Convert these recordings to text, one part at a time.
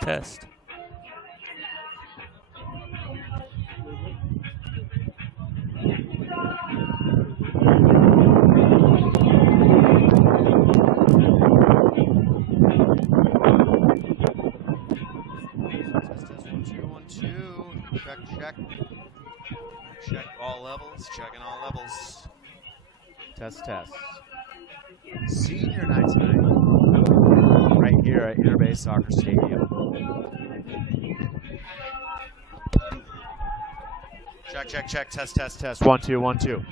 Test. Check all levels, checking all levels. Test. Senior night tonight, right here at Interbay Soccer Stadium. Check, test. 1, 2, 1, 2.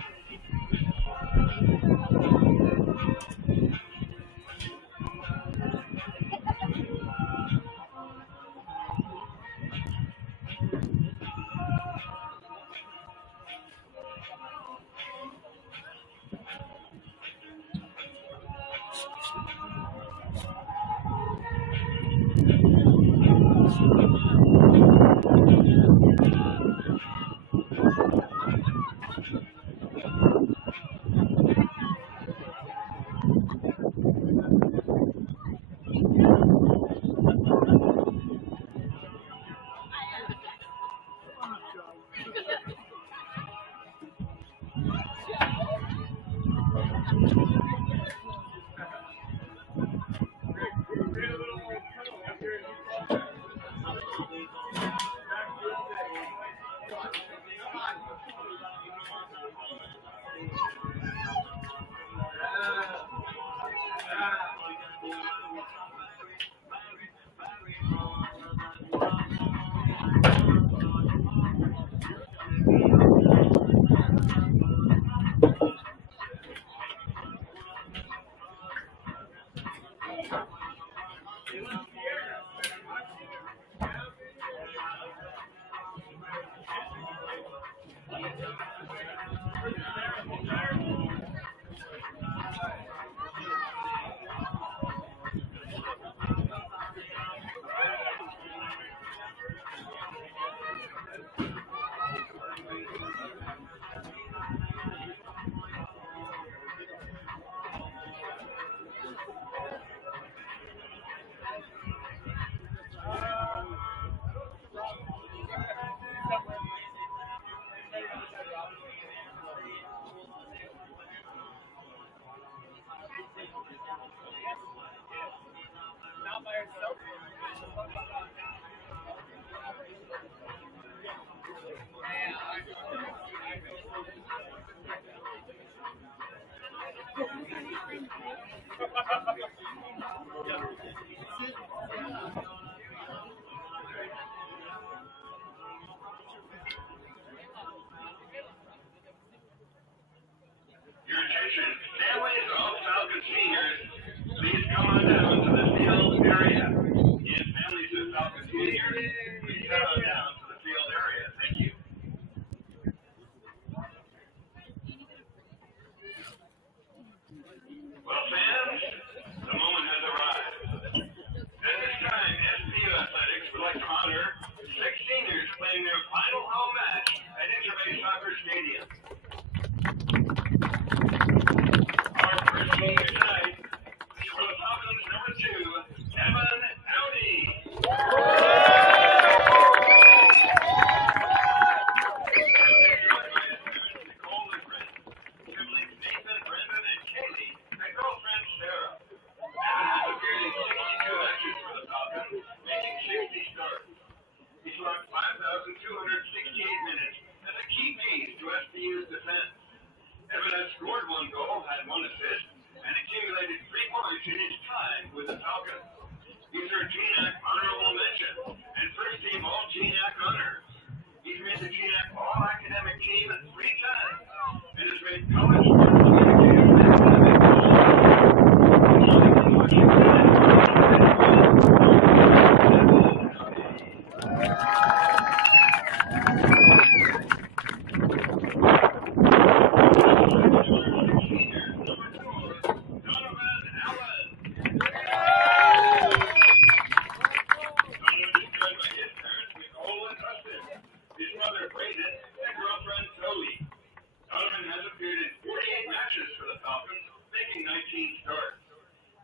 1919 start.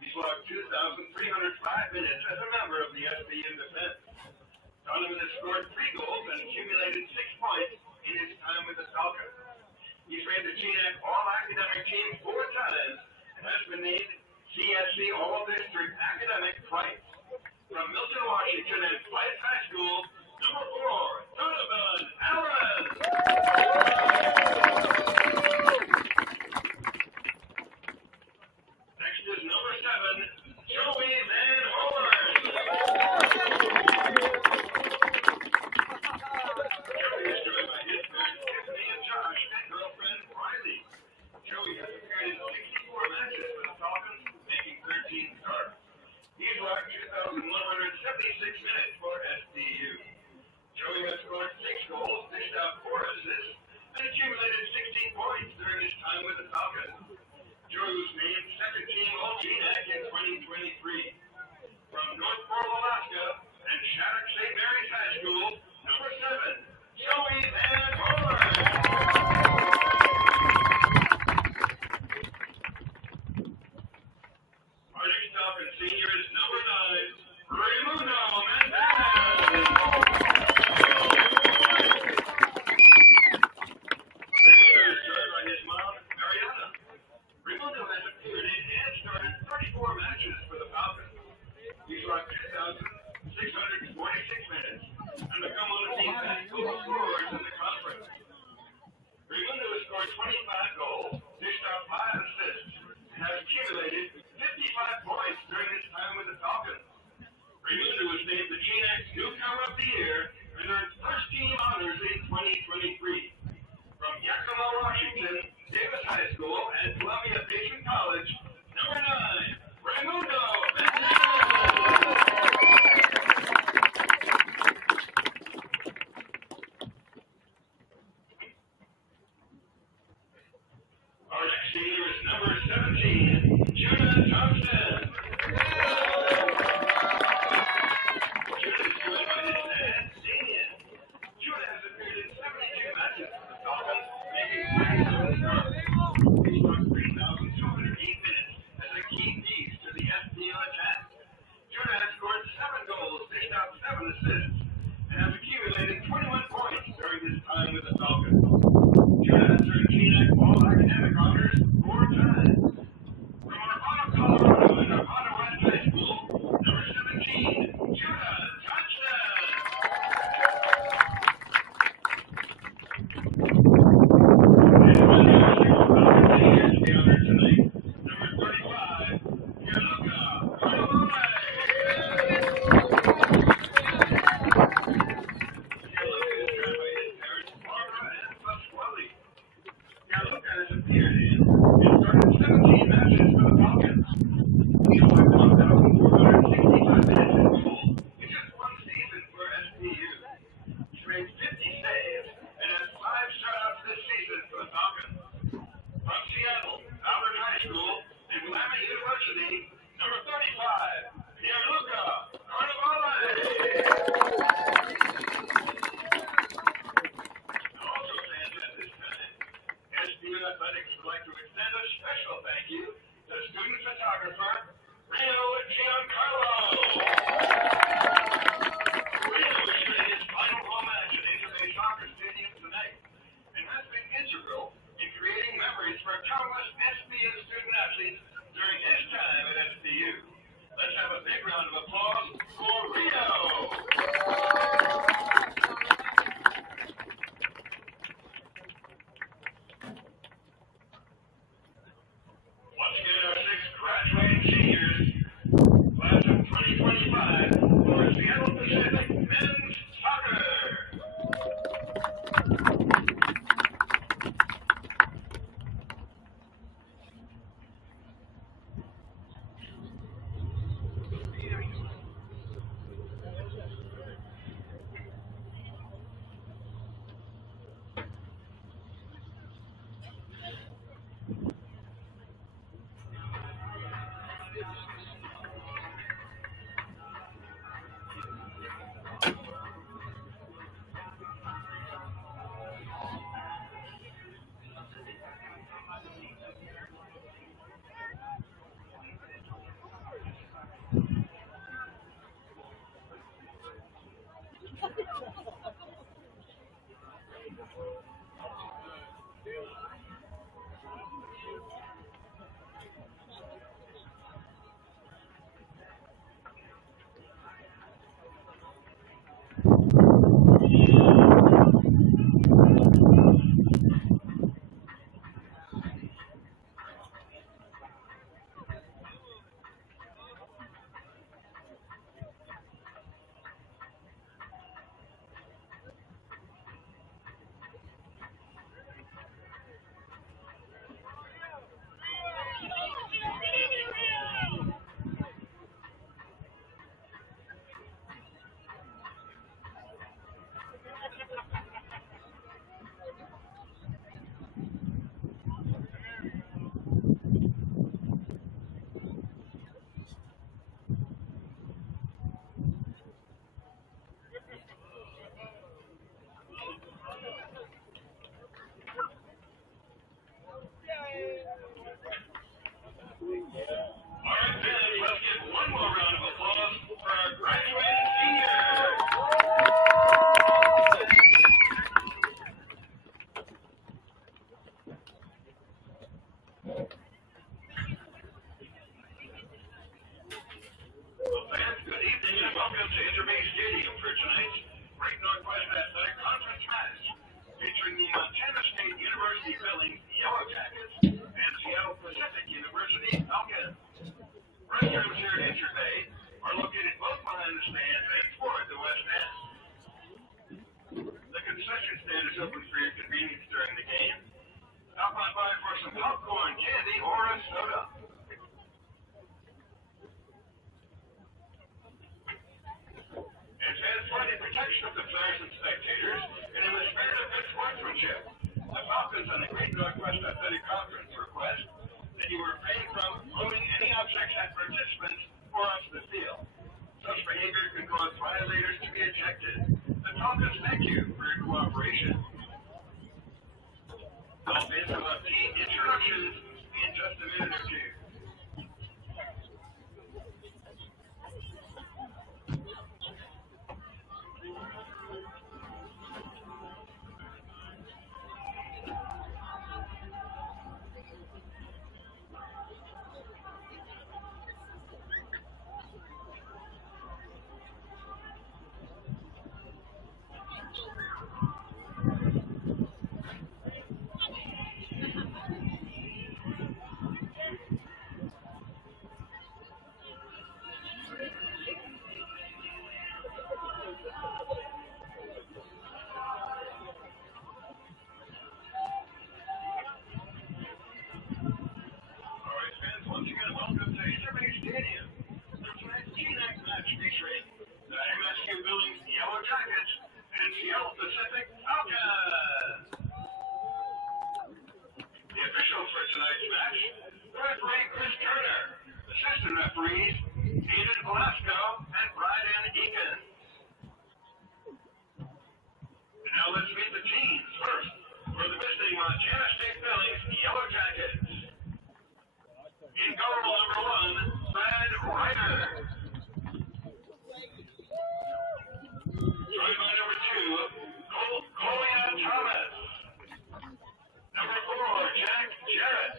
He's logged 2,305 minutes as a member of the SBU defense. Donovan has scored 3 goals and accumulated 6 points in his time with the Falcons. He's made the GNAC All-Academic Team 4 times and has been named CSC All-District Academic twice. From Milton, Washington and Fife High School, number 4, Donovan Allen. Next is number 7, Joey Van Horn. Joey is joined by his parents, Tiffany and Josh, and girlfriend, Riley. Joey has appeared in 64 matches for the Falcons, making 13 starts. He's logged 2,176 minutes for SDU. Joey has scored 6 goals, dished out 4 assists, and accumulated 16 points during his time with the Falcons. Joey was named second team All-GNAC in 2023. From North Pole, Alaska, and Shattuck St. Mary's High School, number 7, Joey Van Horn. Our next Falcon senior is number 9, Raimundo Mendes. Raimundo is joined by his mom, Mariana. Raimundo has appeared in and started 34 matches for the Falcons. He's logged 2,646 minutes and become one of the best goal scorers in the conference. Raimundo has scored 25 goals, dished out 5 assists, and has accumulated 55 points during his time with the Falcons. Raimundo was named the GNAC Newcomer of the Year and earned first-team honors in 2023. From Yakima, Washington, Davis High School, and Columbia Basin College, number 9, Raimundo Mendes. Our next senior is number 17, Judah Thompson. Judah is joined by his dad, Damian. Judah has appeared in 72 matches for the Falcons, making 37 starts. He's logged 3,208 minutes as a key piece to the SBU attack. Judah has scored 7 goals, dished out 7 assists, and has accumulated 21 points during his time with the Falcons. Judah has earned GNAC All-Academic honors 4 times. From Arvada, Colorado, and Arvada West High School, number 17, Judah Thompson. And one of our 6 Falcon seniors to be honored tonight, number 35, Gianluca Carnevale. Gianluca is joined by his parents, Barbara and Pasquale. Gianluca has appeared in and started 17 matches for the Falcons. He logged 1,465 minutes in goal in just 1 season for SBU. He's made 50 saves and has 5 shutouts this season for the Falcons. From Seattle, Albert High School, and Willamette University, number 35, Gianluca Carnevale. Also fans at this time, SBU Athletics would like to extend a special thank you to student photographer Rio Giancarlo. Rio is shooting his final home match at Interbay Soccer Stadium tonight and has been integral in creating memories for countless SBU student athletes during his time at SBU. Let's have a big round of applause for Rio. Once again, our 6 graduating seniors. Great Northwest Athletic Conference match featuring the Montana State University Billings Yellow Jackets and Seattle Pacific University Falcons. Restrooms here at Bay are located both behind the stands and toward the west end. The concession stand is open for your convenience during the game. Stop on by for some popcorn, candy, or a soda. Enhance flight protection of the players and spectators, and in the spirit of good sportsmanship, the Falcons and the Great Northwest Athletic Conference request that you refrain from throwing any objects at participants or off the field. Such behavior can cause violators to be ejected. The Falcons thank you for your cooperation. I'll be some team introductions in just a minute or two. Featuring the MSU Billings Yellow Jackets and Seattle Pacific Falcons. The officials for tonight's match, referee Chris Turner, assistant referees Aiden Velasco and Brian Eakins. And now let's meet the teams. First, for the visiting Montana State Billings Yellow Jackets. In goal number 1, Brad Ryder. Joined by number 2, Colia Thomas. Number 4, Jack Jarrett.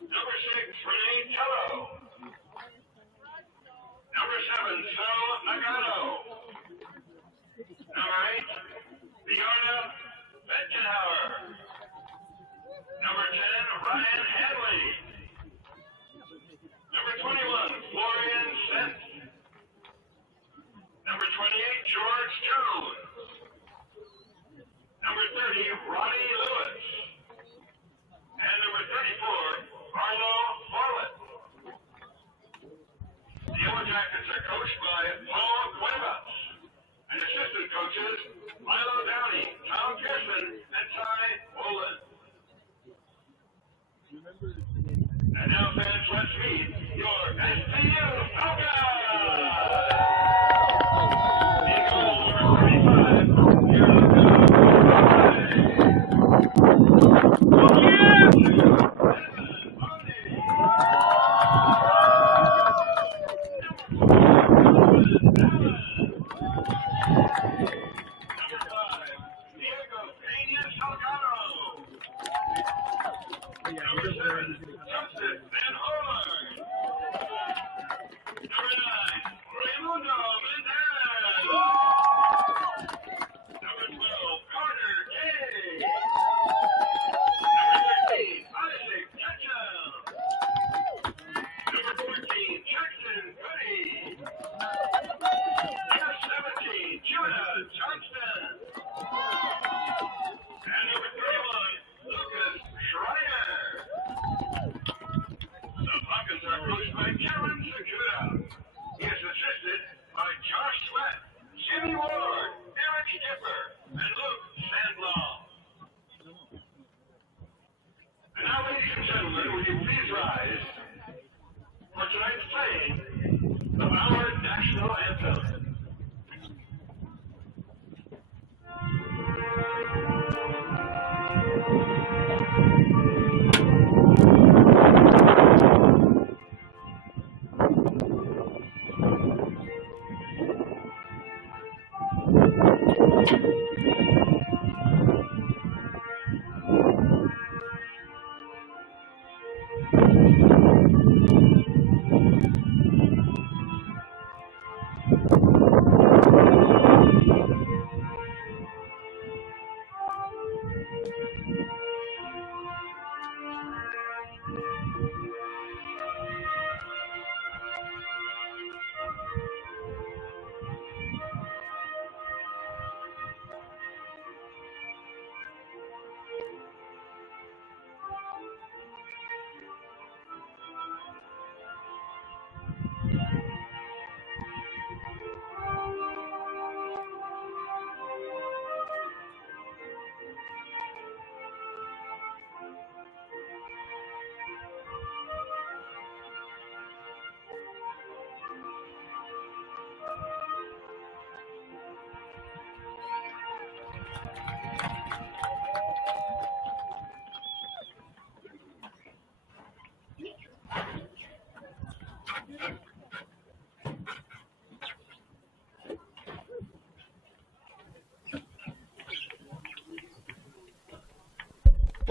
Number 6, Renee Tello. Number 7, Sal Nagano. Number 8, Bjorna Bettenhauer. Number 10, Ryan Hanley. Number 21, Florian Sent. Number 28, George Jones. Number 30, Ronnie Lewis. And number 34, Arlo Follett. The Yellow Jackets are coached by Paul Cuevas and assistant coaches Milo Downey, Tom Pearson, and Ty Olin. And now, fans, let's meet your STU Falcons! In goal number 35, here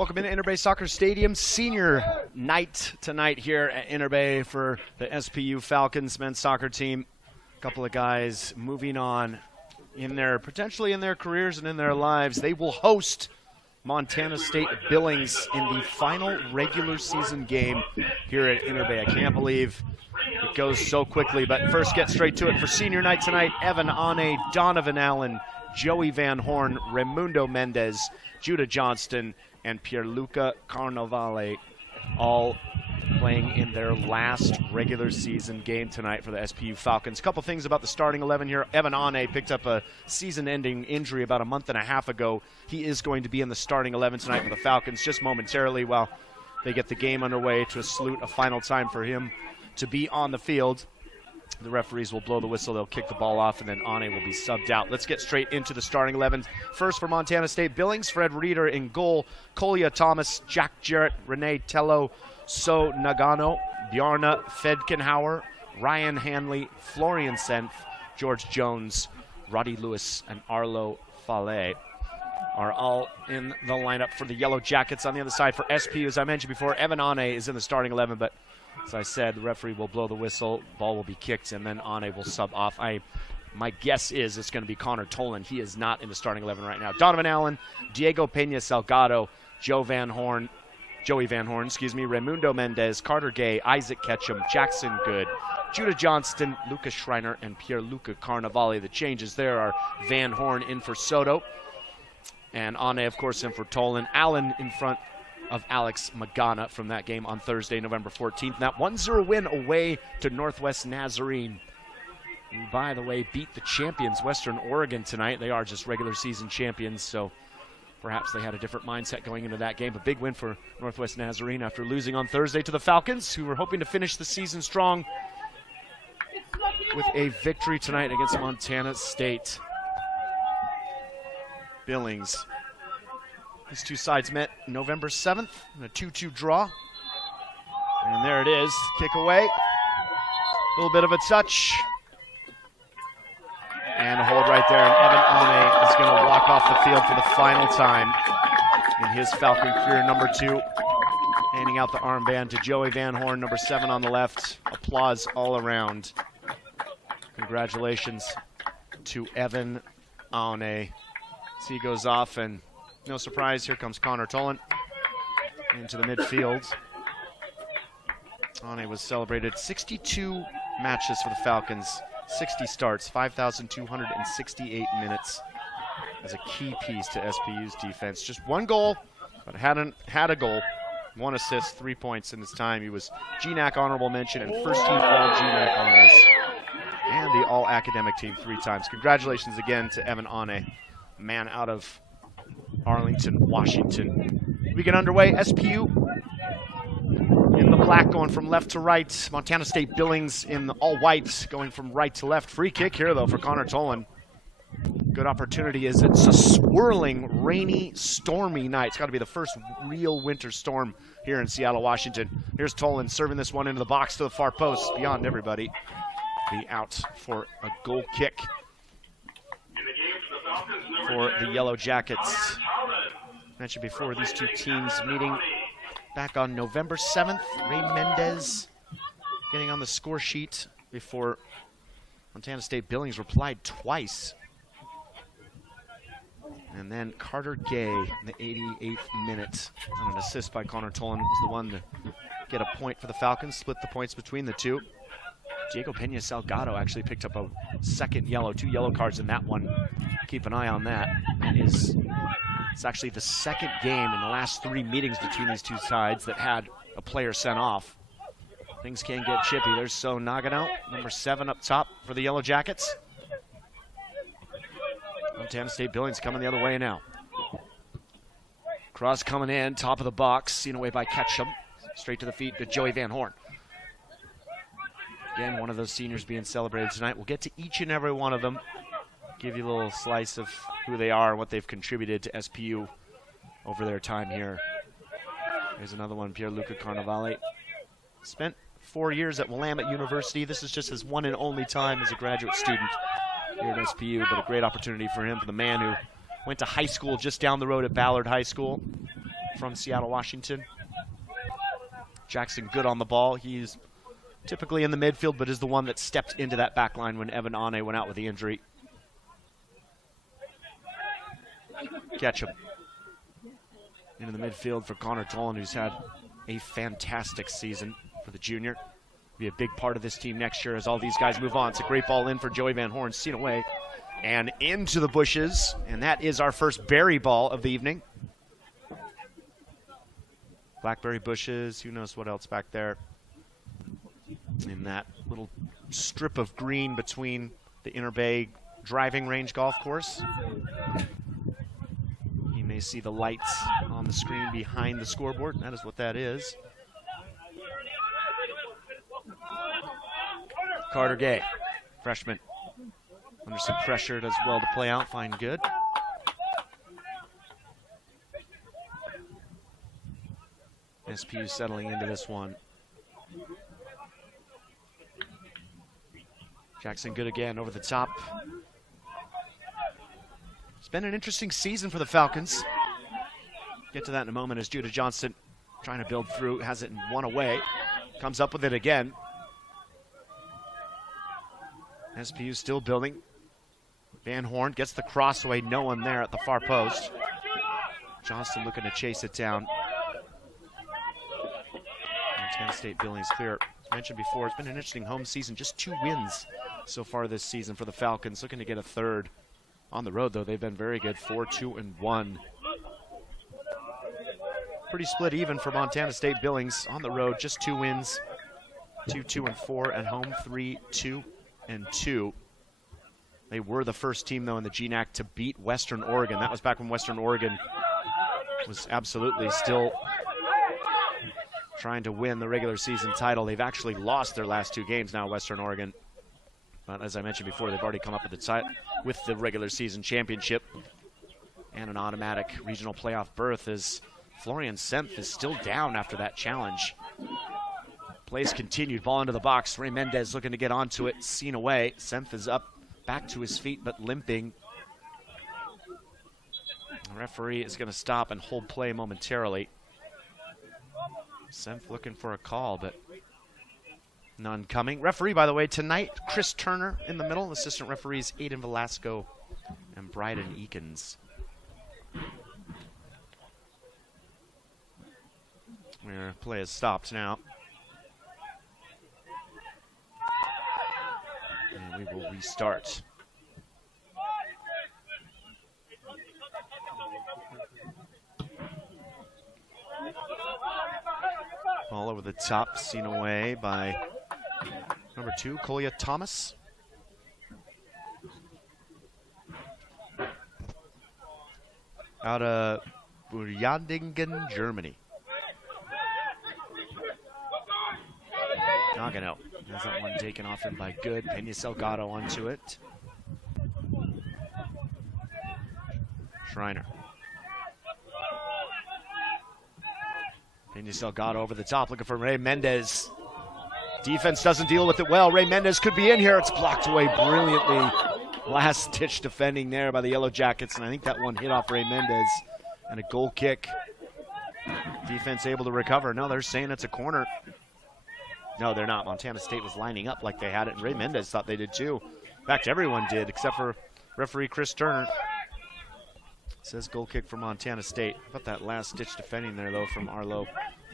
Welcome into Interbay Soccer Stadium. Senior night tonight here at Interbay for the SPU Falcons men's soccer team. A couple of guys moving on potentially in their careers and in their lives. They will host Montana State Billings in the final regular season game here at Interbay. I can't believe it goes so quickly, but first get straight to it for senior night tonight. Evan Ane, Donovan Allen, Joey Van Horn, Raimundo Mendes, Judah Johnston, and Pierluca Carnevale, all playing in their last regular season game tonight for the SPU Falcons. A couple things about the starting 11 here. Evan Ane picked up a season-ending injury about a month and a half ago. He is going to be in the starting 11 tonight for the Falcons just momentarily while they get the game underway to salute a final time for him to be on the field. The referees will blow the whistle, they'll kick the ball off, and then Ane will be subbed out. Let's get straight into the starting 11. First for Montana State Billings, Fred Reeder in goal, Kolya Thomas, Jack Jarrett, Renee Tello, So Nagano, Bjarna Fedkenhauer, Ryan Hanley, Florian Senf, George Jones, Roddy Lewis, and Arlo Fale are all in the lineup for the Yellow Jackets. On the other side for SPU, as I mentioned before, Evan Ane is in the starting 11, but as I said, the referee will blow the whistle, ball will be kicked, and then Ane will sub off. My guess is it's going to be Connor Tolan. He is not in the starting 11 right now. Donovan Allen, Diego Pena Salgado, Joey Van Horn, Raimundo Mendes, Carter Gay, Isaac Ketchum, Jackson Good, Judah Johnston, Lucas Schreiner, and Pierluca Carnevale. The changes there are Van Horn in for Soto, and Ane, of course, in for Tolan. Allen in front of Alex Magana from that game on Thursday, November 14th. That 1-0 win away to Northwest Nazarene, who, by the way, beat the champions, Western Oregon, tonight. They are just regular season champions, so perhaps they had a different mindset going into that game. A big win for Northwest Nazarene after losing on Thursday to the Falcons, who were hoping to finish the season strong with a victory tonight against Montana State. Billings. These two sides met November 7th in a 2-2 draw. And there it is, kick away. A little bit of a touch. And a hold right there. And Evan Ane is going to walk off the field for the final time in his Falcon career, number 2. Handing out the armband to Joey Van Horn, number 7 on the left. Applause all around. Congratulations to Evan Ane. As he goes off, and no surprise, here comes Connor Tolan into the midfield. Ane was celebrated 62 matches for the Falcons, 60 starts, 5,268 minutes as a key piece to SPU's defense. Just one goal, but hadn't had a goal. 1 assist, 3 points in his time. He was GNAC honorable mention and first team all GNAC honors, and the all academic team 3 times. Congratulations again to Evan Ane, man out of Arlington, Washington. We get underway. SPU in the black going from left to right. Montana State Billings in the all white going from right to left. Free kick here, though, for Connor Tolan. Good opportunity as it's a swirling, rainy, stormy night. It's got to be the first real winter storm here in Seattle, Washington. Here's Tolan serving this one into the box to the far post, beyond everybody. Be out for a goal kick for the Yellow Jackets. Mentioned before, these two teams meeting back on November 7th. Ray Mendes getting on the score sheet before Montana State Billings replied twice. And then Carter Gay in the 88th minute on an assist by Connor Tolan was the one to get a point for the Falcons, split the points between the two. Diego Pena Salgado actually picked up a second yellow, 2 yellow cards in that one. Keep an eye on that. It's actually the second game in the last 3 meetings between these two sides that had a player sent off. Things can get chippy. There's So Nagano, number 7 up top for the Yellow Jackets. Montana State Billings coming the other way now. Cross coming in, top of the box, seen away by Ketchum. Straight to the feet to Joey Van Horn. Again, one of those seniors being celebrated tonight. We'll get to each and every one of them. Give you a little slice of who they are and what they've contributed to SPU over their time here. There's another one, Pierluca Carnevale. Spent 4 years at Willamette University. This is just his one and only time as a graduate student here at SPU, but a great opportunity for him, for the man who went to high school just down the road at Ballard High School. from Seattle, Washington. Jackson good on the ball. He's typically in the midfield, but is the one that stepped into that back line when Evan Ane went out with the injury. Ketchum into the midfield for Connor Tolan, who's had a fantastic season for the junior. Be a big part of this team next year as all these guys move on. It's a great ball in for Joey Van Horn, seen away and into the bushes, and that is our first berry ball of the evening. Blackberry bushes, who knows what else back there in that little strip of green between the Inner Bay driving range golf course. You may see the lights on the screen behind the scoreboard. That is what that is. Carter Gay, freshman, under some pressure, does well to play out, fine good. SPU settling into this one. Jackson good again over the top. It's been an interesting season for the Falcons. Get to that in a moment as Judah Johnston trying to build through, has it in one away. Comes up with it again. SPU still building. Van Horn gets the cross away, no one there at the far post. Johnston looking to chase it down. Montana State Billings clear. As mentioned before, it's been an interesting home season. Just 2 wins so far this season for the Falcons. Looking to get a third. On the road, though, they've been very good. 4-2-1. Pretty split even for Montana State Billings. On the road, just 2 wins. 2-2-4 at home, 3-2-2. They were the first team, though, in the GNAC to beat Western Oregon. That was back when Western Oregon was absolutely still trying to win the regular season title. They've actually lost their last 2 games now, Western Oregon. But as I mentioned before, they've already come up with the regular season championship and an automatic regional playoff berth, as Florian Senf is still down after that challenge. Plays continued, ball into the box. Ray Mendes looking to get onto it, seen away. Senf is up, back to his feet, but limping. The referee is going to stop and hold play momentarily. Senf looking for a call, but none coming. Referee, by the way, tonight, Chris Turner in the middle. Assistant referees, Aiden Velasco and Bryden Eakins. Play has stopped now. And we will restart. Ball over the top, seen away by number 2, Kolya Thomas. Out of Burjandingen, Germany. Nagano has that one taken off him by good. Pena Salgado onto it. Schreiner. Pena Salgado over the top, looking for Ray Mendes. Defense doesn't deal with it well. Ray Mendes could be in here. It's blocked away brilliantly. Last-ditch defending there by the Yellow Jackets, and I think that one hit off Ray Mendes. And a goal kick. Defense able to recover. No, they're saying it's a corner. No, they're not. Montana State was lining up like they had it, and Ray Mendes thought they did too. In fact, everyone did, except for referee Chris Turner. It says goal kick for Montana State. How about that last-ditch defending there, though, from Arlo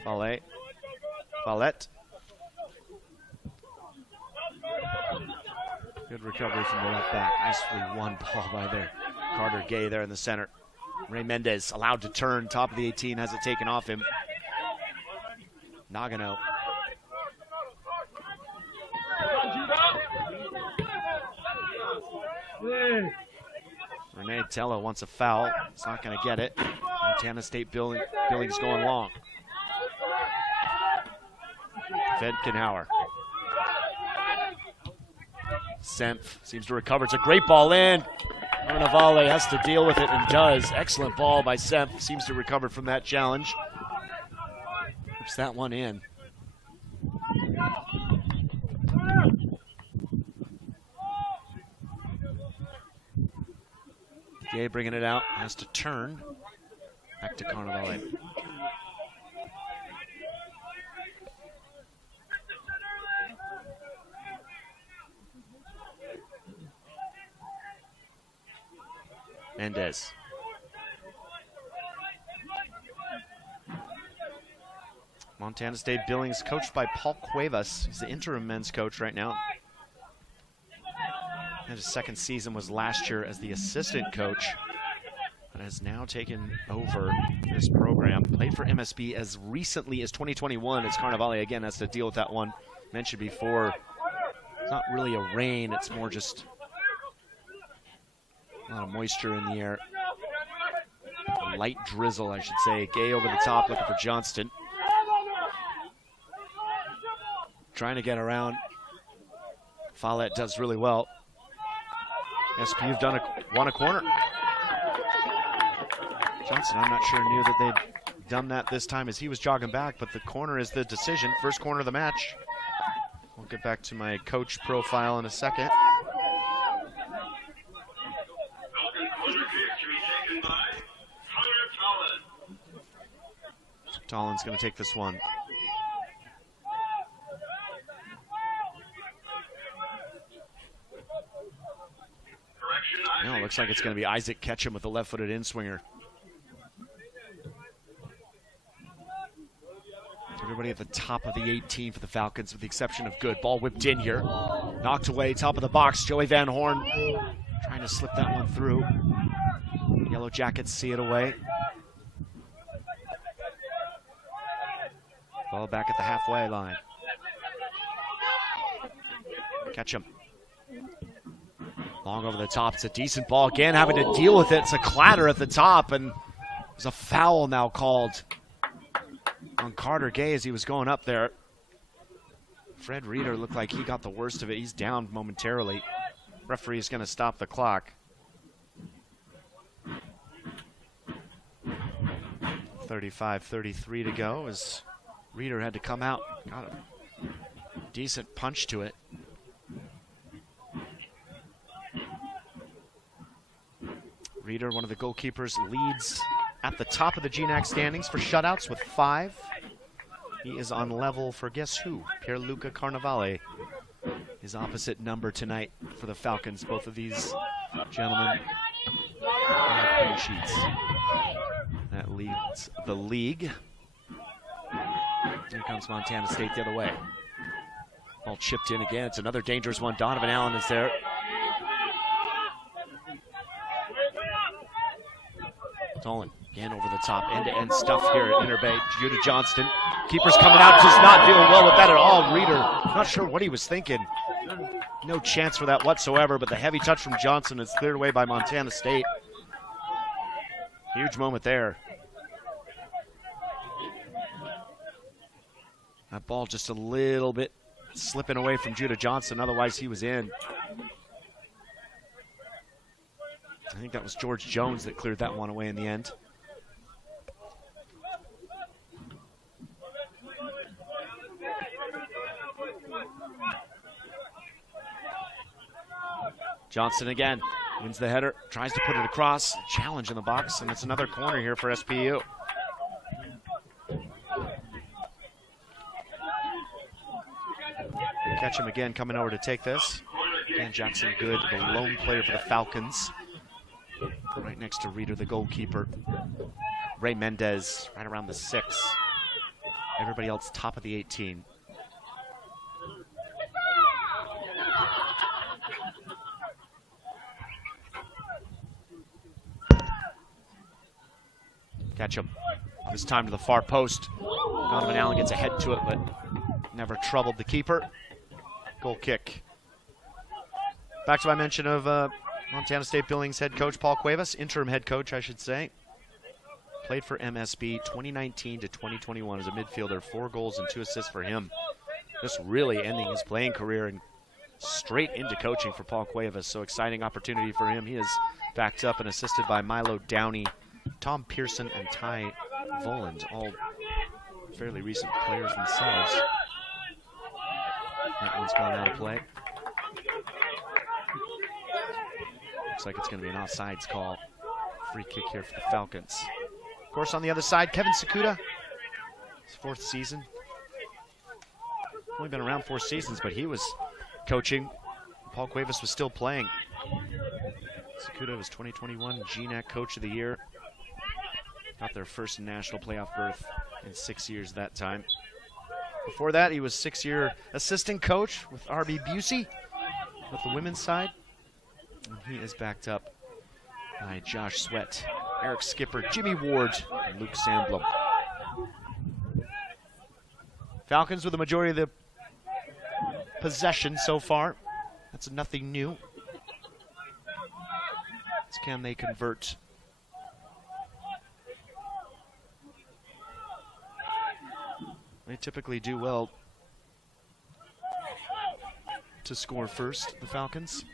Valette. Good recovery from the left back. Nicely won ball by there. Carter Gay there in the center. Ray Mendes allowed to turn, top of the 18, has it taken off him. Nagano. Renee Tello wants a foul. It's not going to get it. Montana State Billings going long. Vedkenhauer. Senf seems to recover. It's a great ball in. Arnavale has to deal with it and does. Excellent ball by Senf. Seems to recover from that challenge. Puts that one in. Gay bringing it out. Has to turn. Back to Carnavale. Mendes. Montana State Billings, coached by Paul Cuevas. He's the interim men's coach right now. And his second season was last year as the assistant coach, but has now taken over this program. Played for MSB as recently as 2021 as Carnevale. Again, has to deal with that one mentioned before. It's not really a rain, it's more just a lot of moisture in the air. A light drizzle, I should say. Gay over the top, looking for Johnston. Trying to get around. Follett does really well. SPU've won a corner. Johnson, I'm not sure, knew that they'd done that this time as he was jogging back, but the corner is the decision. First corner of the match. We'll get back to my coach profile in a second. Tollin's going to take this one. No, it looks like it's going to be Isaac Ketchum with the left-footed in-swinger. Everybody at the top of the 18 for the Falcons with the exception of Good. Ball whipped in here. Knocked away, top of the box. Joey Van Horn trying to slip that one through. Yellow Jackets see it away. Ball back at the halfway line. Ketchum. Long over the top. It's a decent ball. Again, having to deal with it. It's a clatter at the top, and there's a foul now called on Carter Gay as he was going up there. Fred Reeder looked like he got the worst of it. He's down momentarily. Referee is going to stop the clock. 35-33 to go as Reeder had to come out. Got a decent punch to it. Reeder, one of the goalkeepers, leads at the top of the GNAC standings for shutouts with 5. He is on level for guess who? Pierluca Carnevale. His opposite number tonight for the Falcons. Both of these gentlemen have clean sheets. That leads the league. Here comes Montana State the other way. Ball chipped in again. It's another dangerous one. Donovan Allen is there. Tolan again over the top, end-to-end stuff here at Interbay. Judah Johnston. Keeper's coming out, just not doing well with that at all. Reeder, not sure what he was thinking. No chance for that whatsoever, but the heavy touch from Johnson is cleared away by Montana State. Huge moment there. That ball just a little bit slipping away from Judah Johnson, otherwise he was in. I think that was George Jones that cleared that one away in the end. Johnson again wins the header, tries to put it across, challenge in the box, and it's another corner here for SPU. Catch him again, coming over to take this. Dan Jackson Good, the lone player for the Falcons. Right next to Reeder, the goalkeeper. Ray Mendes, right around the 6. Everybody else top of the 18. Catch him. This time to the far post. Donovan Allen gets a head to it, but never troubled the keeper. Goal kick. Back to my mention of Montana State Billings head coach Paul Cuevas, interim head coach, I should say. Played for MSB 2019 to 2021 as a midfielder. 4 goals and 2 assists for him. Just really ending his playing career and straight into coaching for Paul Cuevas. So exciting opportunity for him. He is backed up and assisted by Milo Downey, Tom Pearson, and Ty Voland, all fairly recent players themselves. That one's going out of play. Looks like it's going to be an offsides call. Free kick here for the Falcons. Of course, on the other side, Kevin Sakuda. His 4th season. Only been around 4 seasons, but he was coaching. Paul Cuevas was still playing. Sakuda was 2021 GNAC Coach of the Year. Got their first national playoff berth in 6 years that time. Before that, he was 6-year assistant coach with RB Busey with the women's side. And he is backed up by Josh Sweat, Eric Skipper, Jimmy Ward, and Luke Sandblom. Falcons with the majority of the possession so far. That's nothing new. Can they convert? They typically do well to score first, the Falcons.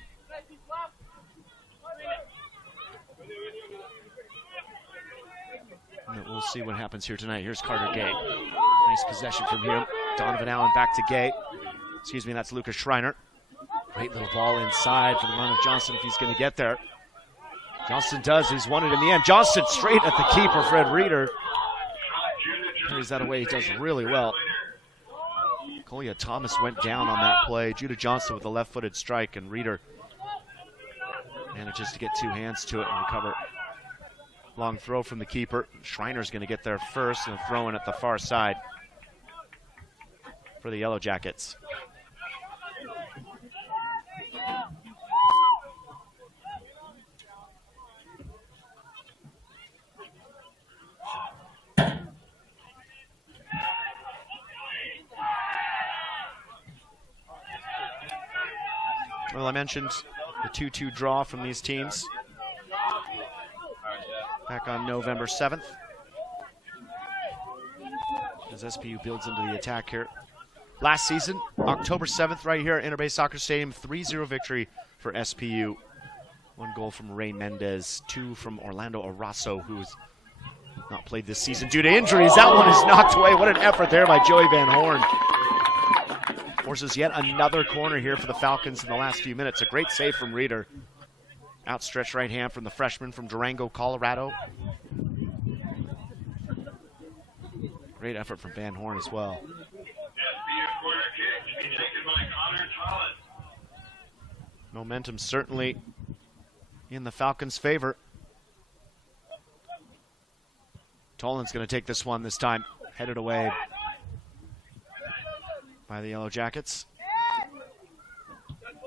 And we'll see what happens here tonight. Here's Carter Gay. Nice possession from him. Donovan Allen back to Gay. Excuse me, that's Lucas Schreiner. Great little ball inside for the run of Johnson if he's going to get there. Johnston does. He's won it in the end. Johnston straight at the keeper, Fred Reeder. Carries that away. He does really well. Collier Thomas went down on that play. Judah Johnston with a left-footed strike, and Reeder manages to get two hands to it and recover. Long throw from the keeper. Schreiner's going to get there first and throw in at the far side for the Yellow Jackets. Well, I mentioned the 2-2 draw from these teams back on November 7th. As SPU builds into the attack here. Last season, October 7th, right here at Interbay Soccer Stadium, 3-0 victory for SPU. 1 goal from Ray Mendes, 2 from Orlando Arasso, who's not played this season due to injuries. That one is knocked away. What an effort there by Joey Van Horn. Forces yet another corner here for the Falcons in the last few minutes. A great save from Reeder. Outstretched right hand from the freshman from Durango, Colorado. Great effort from Van Horn as well. Momentum certainly in the Falcons' favor. Tolan's going to take this one this time. Headed away by the Yellow Jackets.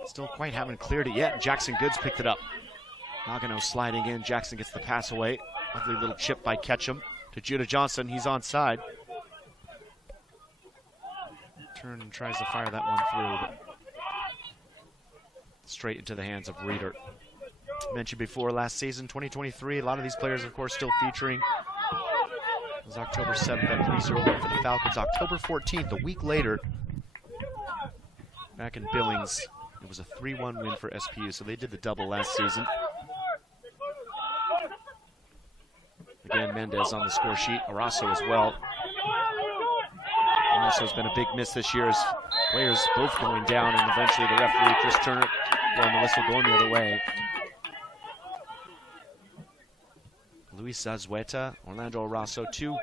Still quite haven't cleared it yet. Jackson Goods picked it up. Nagano sliding in. Jackson gets the pass away. Lovely little chip by Ketchum to Judah Johnson. He's onside. Turn and tries to fire that one through, but straight into the hands of Reeder. Mentioned before, last season, 2023, a lot of these players, of course, still featuring. It was October 7th, that 3-0 win for the Falcons. October 14th, a week later, back in Billings, it was a 3-1 win for SPU, so they did the double last season. Again, Mendes on the score sheet, Arasso as well. Arasso has been a big miss this year as players both going down, and eventually the referee, Chris Turner, blowing the whistle going the other way. Luis Zazueta, Orlando Arasso, 2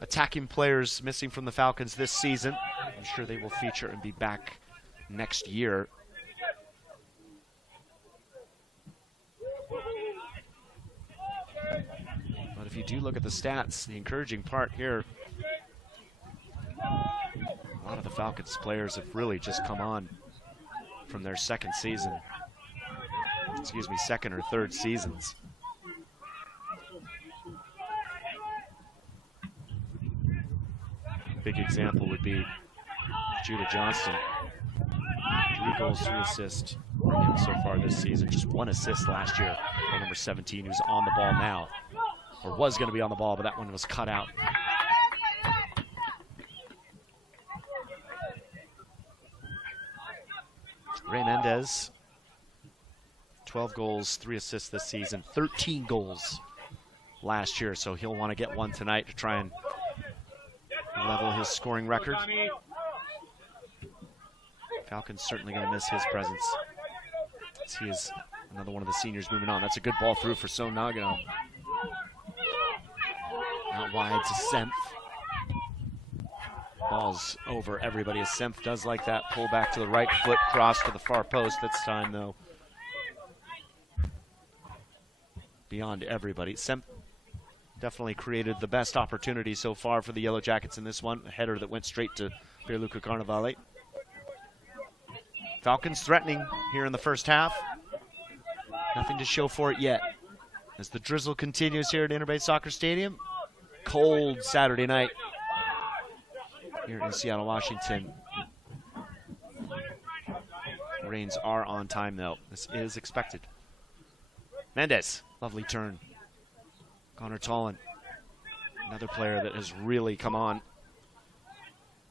attacking players missing from the Falcons this season. I'm sure they will feature and be back next year. But if you do look at the stats, the encouraging part here, a lot of the Falcons players have really just come on from their second or third seasons. Big example would be Judah Johnston. 3 goals, 3 assists for him so far this season. Just 1 assist last year for number 17, who's on the ball now. Or was going to be on the ball, but that one was cut out. Ray Mendes, 12 goals, 3 assists this season, 13 goals last year, so he'll want to get one tonight to try and level his scoring record. Falcons certainly going to miss his presence. As he is another one of the seniors moving on. That's a good ball through for So Nagano. Out wide to Senf. Ball's over everybody as Senf does like that. Pull back to the right foot, cross to the far post. This time, though, beyond everybody. Semp definitely created the best opportunity so far for the Yellow Jackets in this one. A header that went straight to Pierluca Carnevale. Falcons threatening here in the first half. Nothing to show for it yet. As the drizzle continues here at Interbay Soccer Stadium. Cold Saturday night here in Seattle, Washington. Rains are on time though. This is expected. Mendes, lovely turn. Connor Tollin, another player that has really come on.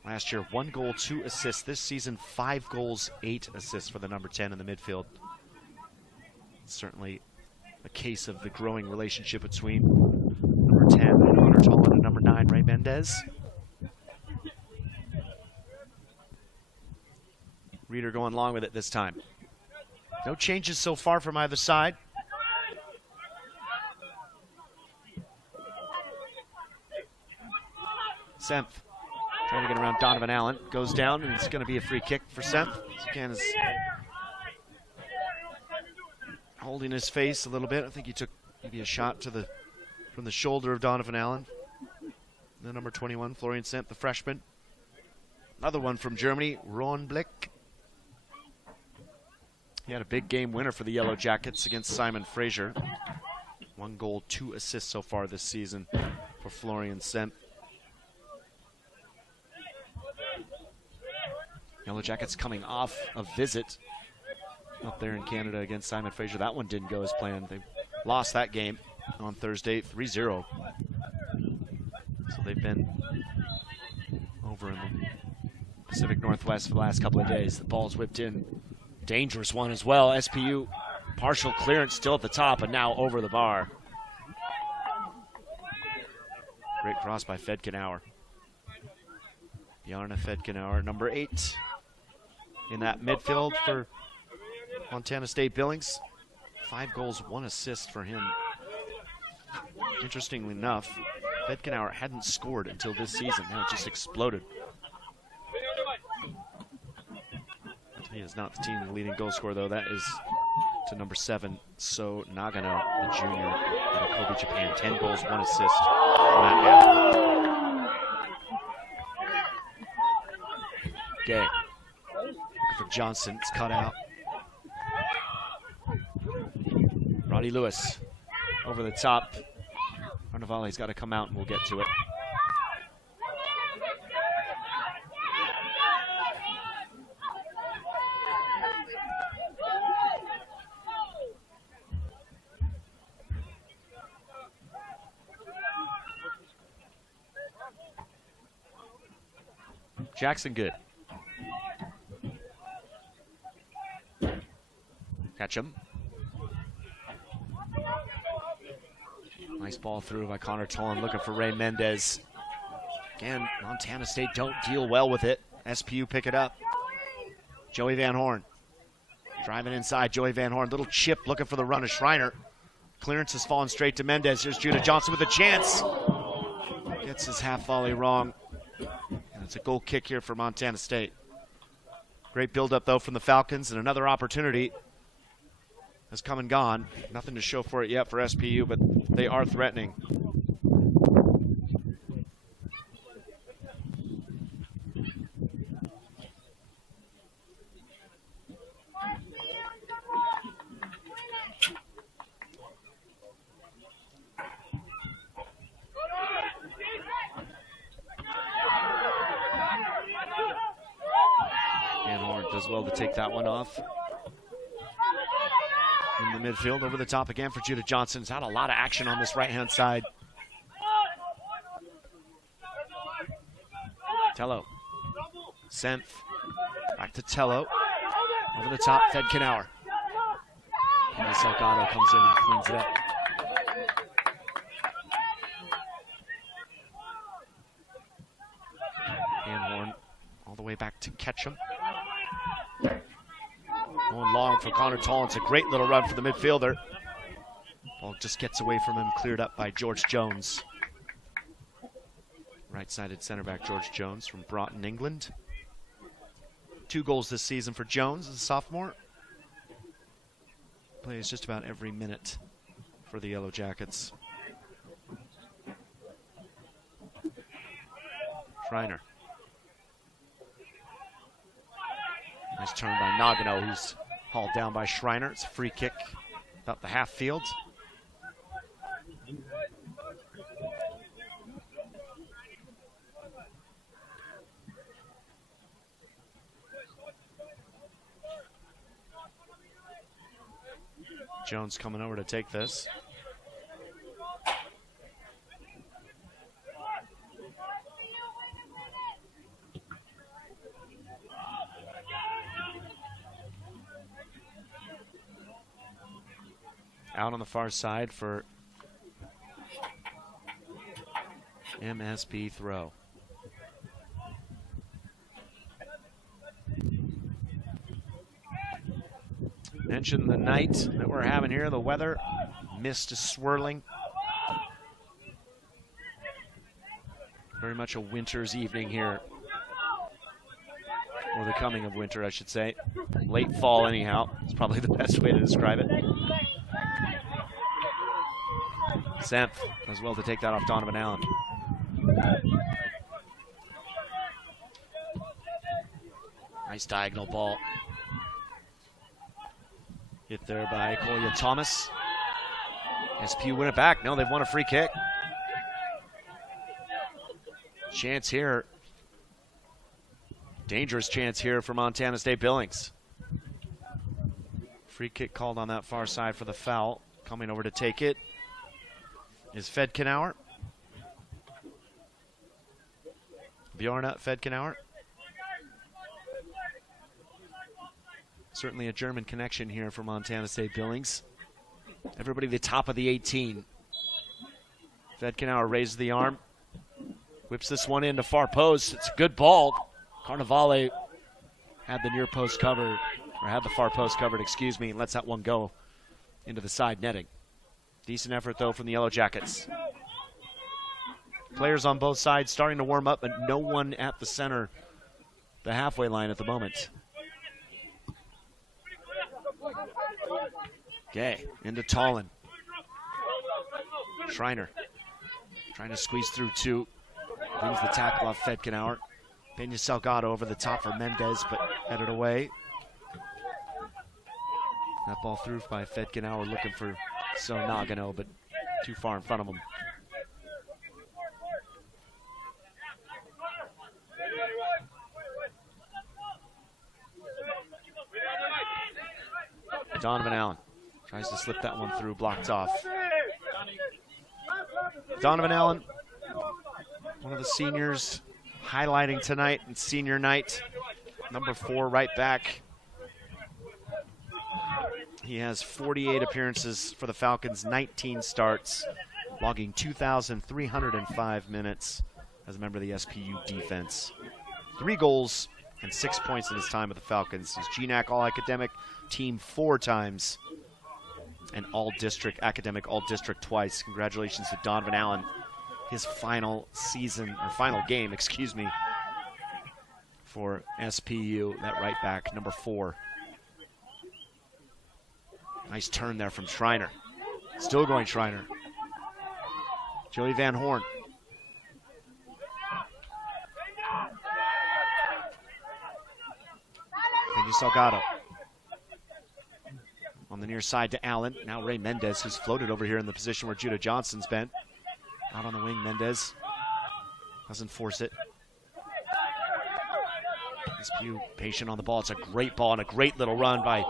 Last year, 1 goal, 2 assists. This season, 5 goals, 8 assists for the number 10 in the midfield. It's certainly a case of the growing relationship between number 10, Connor Tollin, and number 9, Ray Mendes. Reeder going along with it this time. No changes so far from either side. Semp trying to get around Donovan Allen. Goes down, and it's going to be a free kick for Semp. Again, is holding his face a little bit. I think he took maybe a shot to from the shoulder of Donovan Allen. The number 21, Florian Semp, the freshman. Another one from Germany, Ron Blick. He had a big game winner for the Yellow Jackets against Simon Fraser. 1 goal, 2 assists so far this season for Florian Semp. Yellow Jackets coming off a visit up there in Canada against Simon Fraser. That one didn't go as planned. They lost that game on Thursday, 3-0. So they've been over in the Pacific Northwest for the last couple of days. The ball's whipped in. Dangerous one as well. SPU partial clearance still at the top and now over the bar. Great cross by Fedkenauer. Bjarne Fedkenauer, number 8 in that midfield for Montana State Billings. 5 goals, 1 assist for him. Interestingly enough, Fedkenauer hadn't scored until this season. Now it just exploded. He is not the team leading goal scorer, though. That is to number 7, So Nagano, the junior out of Kobe, Japan. 10 goals, 1 assist from that man. Gay. Looking for Johnson. It's cut out. Roddy Lewis over the top. Carnevale's got to come out and we'll get to it. Jackson good. Catch him. Nice ball through by Connor Tollin, looking for Ray Mendes. Again, Montana State don't deal well with it. SPU pick it up. Joey Van Horn. Driving inside, Joey Van Horn. Little chip looking for the run of Schreiner. Clearance has fallen straight to Mendes. Here's Judah Johnson with a chance. Gets his half volley wrong. And it's a goal kick here for Montana State. Great build-up, though, from the Falcons, and another opportunity has come and gone. Nothing to show for it yet for SPU, but they are threatening. Van Horn does well to take that one off. In the midfield, over the top again for Judah Johnson. He's had a lot of action on this right-hand side. Tello. Senf. Back to Tello. Over the top, Fedkenauer. And Salgado comes in and cleans it up. Van Horn all the way back to Ketchum. Going long for Connor Tollin. It's a great little run for the midfielder. Ball just gets away from him, cleared up by George Jones. Right-sided center back George Jones from Broughton, England. 2 goals this season for Jones as a sophomore. Plays just about every minute for the Yellow Jackets. Schreiner. Nice turn by Nagano, who's hauled down by Schreiner. It's a free kick about the half field. Jones coming over to take this. Out on the far side for MSP throw. Mentioned the night that we're having here, the weather. Mist is swirling. Very much a winter's evening here. Or the coming of winter, I should say. Late fall, anyhow. It's probably the best way to describe it. Senf does well to take that off Donovan Allen. Nice diagonal ball. Hit there by Collier Thomas. SPU win it back. No, they've won a free kick. Chance here. Dangerous chance here for Montana State Billings. Free kick called on that far side for the foul. Coming over to take it is Fedkenauer. Bjorna Fedkenauer. Certainly a German connection here for Montana State Billings. Everybody the top of the 18. Fedkenauer raises the arm. Whips this one into far post. It's a good ball. Carnevale had the near post covered, or had the far post covered, excuse me, and lets that one go into the side netting. Decent effort, though, from the Yellow Jackets. Players on both sides starting to warm up, but no one at the center, the halfway line at the moment. Okay, into Tallinn. Schreiner trying to squeeze through two. Brings the tackle off Fedkenauer. Peña Salgado over the top for Mendes, but headed away. That ball through by Fedkenauer, looking for So Nagano, but too far in front of him. Donovan Allen tries to slip that one through, blocked off. Donovan Allen, one of the seniors highlighting tonight in senior night. Number 4 right back. He has 48 appearances for the Falcons, 19 starts, logging 2,305 minutes as a member of the SPU defense. 3 goals and 6 points in his time with the Falcons. He's GNAC All-Academic Team 4 times and All-District, Academic All-District twice. Congratulations to Donovan Allen. His final season, or final game, excuse me, for SPU, that right back, number 4. Nice turn there from Schreiner. Still going Schreiner. Joey Van Horn. Peña Salgado. On the near side to Allen. Now Ray Mendes, who's floated over here in the position where Judah Johnson's been. Out on the wing, Mendes. Doesn't force it. SPU patient on the ball. It's a great ball and a great little run by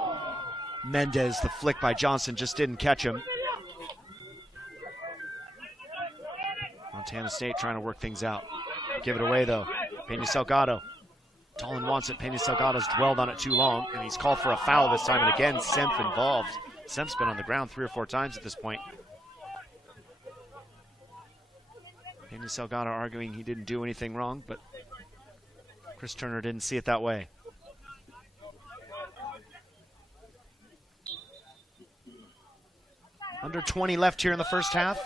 Mendes. The flick by Johnson just didn't catch him. Montana State trying to work things out. Give it away, though. Peña Salgado. Tallinn wants it. Peña Salgado's dwelled on it too long, and he's called for a foul this time. And again, Senf involved. Senf's been on the ground 3 or 4 times at this point. Peña Salgado arguing he didn't do anything wrong, but Chris Turner didn't see it that way. Under 20 left here in the first half.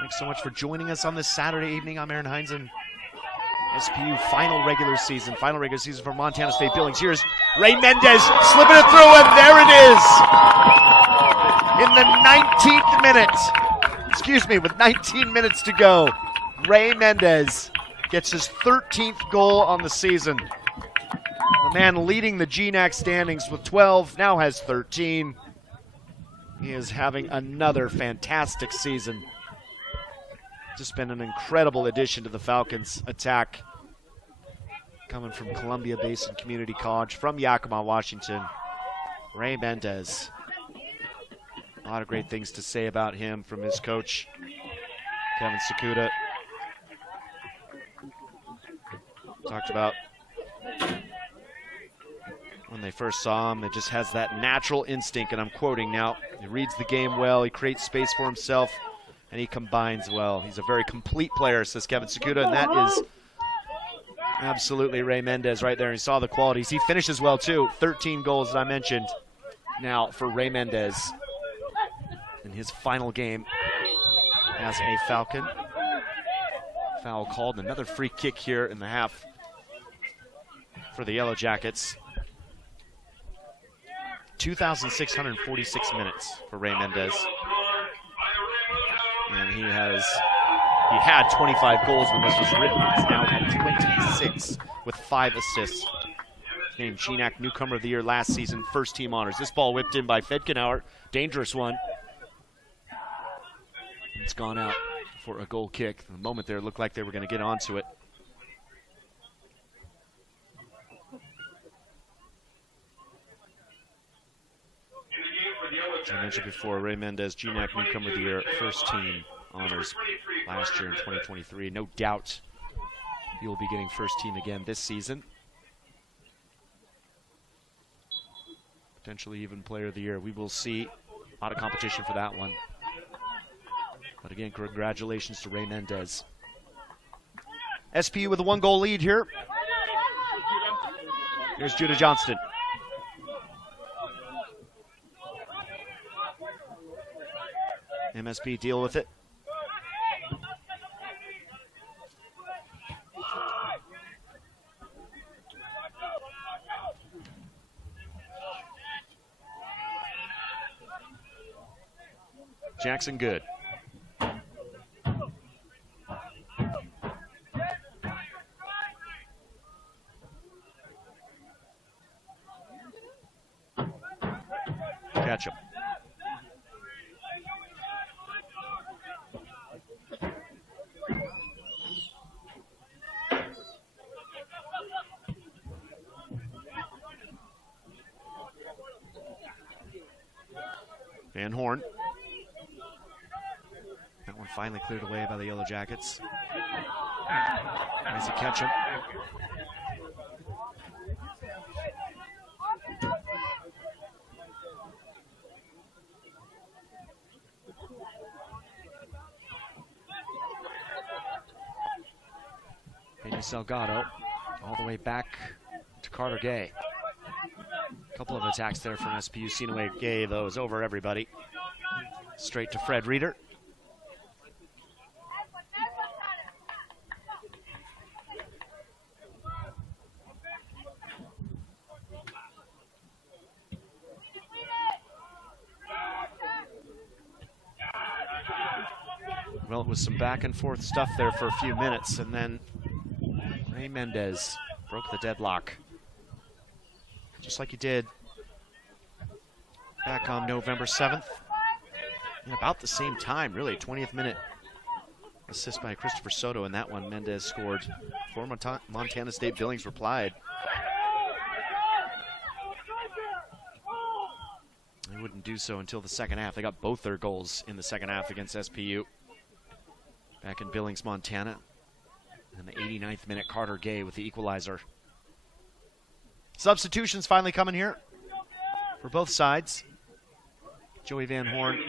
Thanks so much for joining us on this Saturday evening. I'm Aaron Heinzen. SPU final regular season for Montana State Billings. Here's Ray Mendes slipping it through, and there it is. in the 19th minute. Excuse me, with 19 minutes to go, Ray Mendes gets his 13th goal on the season. The man leading the GNAC standings with 12, now has 13. He is having another fantastic season. Just been an incredible addition to the Falcons' attack. Coming from Columbia Basin Community College, from Yakima, Washington, Ray Mendes. A lot of great things to say about him from his coach, Kevin Sakuda. Talked about when they first saw him, it just has that natural instinct, and I'm quoting now. He reads the game well, he creates space for himself, and he combines well. He's a very complete player, says Kevin Sakuda, and that is absolutely Ray Mendes right there. And he saw the qualities. He finishes well, too. 13 goals, as I mentioned, now for Ray Mendes in his final game as a Falcon. Foul called, and another free kick here in the half for the Yellow Jackets. 2,646 minutes for Ray Mendes. And he had 25 goals when this was written. He's now at 26 with 5 assists. Named GNAC Newcomer of the Year last season, first team honors. This ball whipped in by Fedkenauer, dangerous one. It's gone out for a goal kick. The moment there, it looked like they were going to get onto it. As I mentioned before, Ray Mendes, GNAC Newcomer of the Year, first team honors last year in 2023. No doubt he will be getting first team again this season. Potentially even player of the year. We will see. A lot of competition for that one. But again, congratulations to Ray Mendes. SPU with a 1-goal lead here. Here's Judah Johnston. MSP deal with it. Jackson good. Catch him. Van Horn. That one finally cleared away by the Yellow Jackets. Tries to catch him. Penny Salgado all the way back to Carter Gay. A couple of attacks there from SPU. Sinaway Gay, though, is over everybody. Straight to Fred Reeder. Well, it was some back and forth stuff there for a few minutes, and then Ray Mendes broke the deadlock. Just like he did back on November 7th. And about the same time, really, 20th minute assist by Christopher Soto, and that one Mendes scored for Montana State. Billings replied. They wouldn't do so until the second half. They got both their goals in the second half against SPU back in Billings, Montana. And the 89th minute, Carter Gay with the equalizer. Substitutions finally coming here for both sides. Joey Van Horn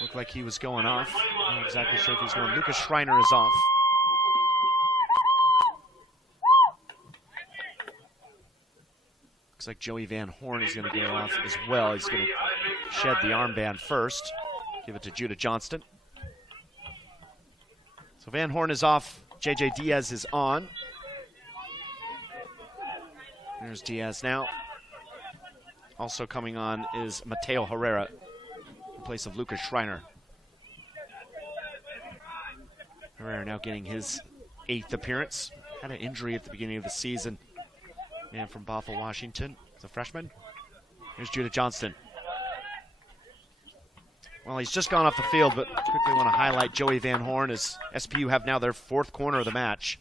looked like he was going off. I'm not exactly sure if he's going. Lucas Schreiner is off. Looks like Joey Van Horn is going to go off as well. He's going to shed the armband first. Give it to Judah Johnston. So Van Horn is off. JJ Diaz is on. There's Diaz now. Also coming on is Mateo Herrera in place of Lucas Schreiner. Herrera now getting his 8th appearance. Had an injury at the beginning of the season. Man from Bothell, Washington, as a freshman. Here's Judah Johnston. Well, he's just gone off the field, but quickly want to highlight Joey Van Horn as SPU have now their 4th corner of the match.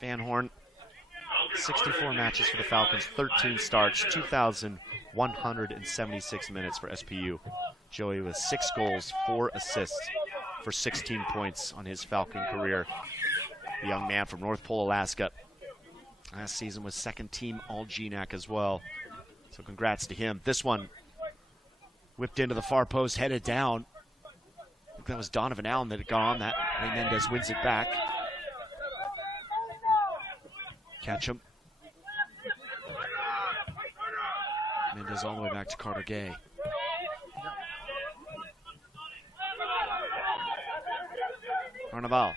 Van Horn, 64 matches for the Falcons, 13 starts, 2,176 minutes for SPU. Joey with 6 goals, 4 assists for 16 points on his Falcon career. The young man from North Pole, Alaska. Last season was 2nd team All-GNAC as well. So congrats to him. This one whipped into the far post, headed down. I think that was Donovan Allen that had gone on that. Mendes wins it back. Catch him. Mendes all the way back to Carter Gay. Carnival.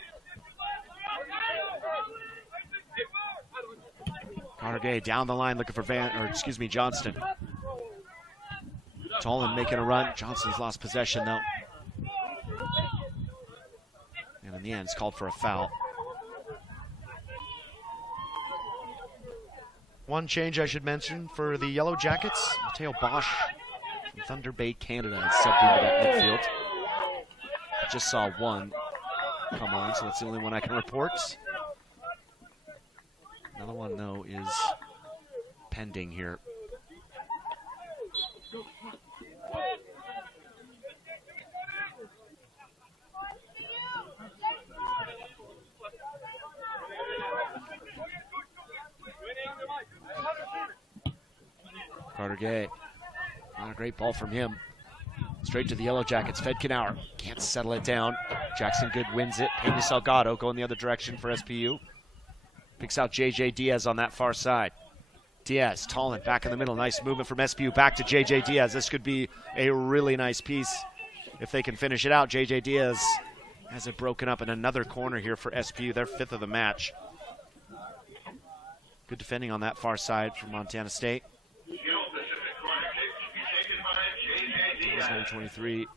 Carter Gay down the line looking for Johnston. Tolan making a run. Johnston's lost possession though. And in the end, it's called for a foul. One change I should mention for the Yellow Jackets. Mateo Bosch from Thunder Bay, Canada, has subbed into that midfield. I just saw one come on, so that's the only one I can report. Another one, though, is pending here. Carter Gay. Not a great ball from him. Straight to the Yellow Jackets. Fedkenauer can't settle it down. Jackson Good wins it. Peña Salgado going the other direction for SPU. Picks out J.J. Diaz on that far side. Diaz, Tolan back in the middle. Nice movement from SPU back to J.J. Diaz. This could be a really nice piece if they can finish it out. J.J. Diaz has it broken up in another corner here for SPU. Their 5th of the match. Good defending on that far side from Montana State. Number 23.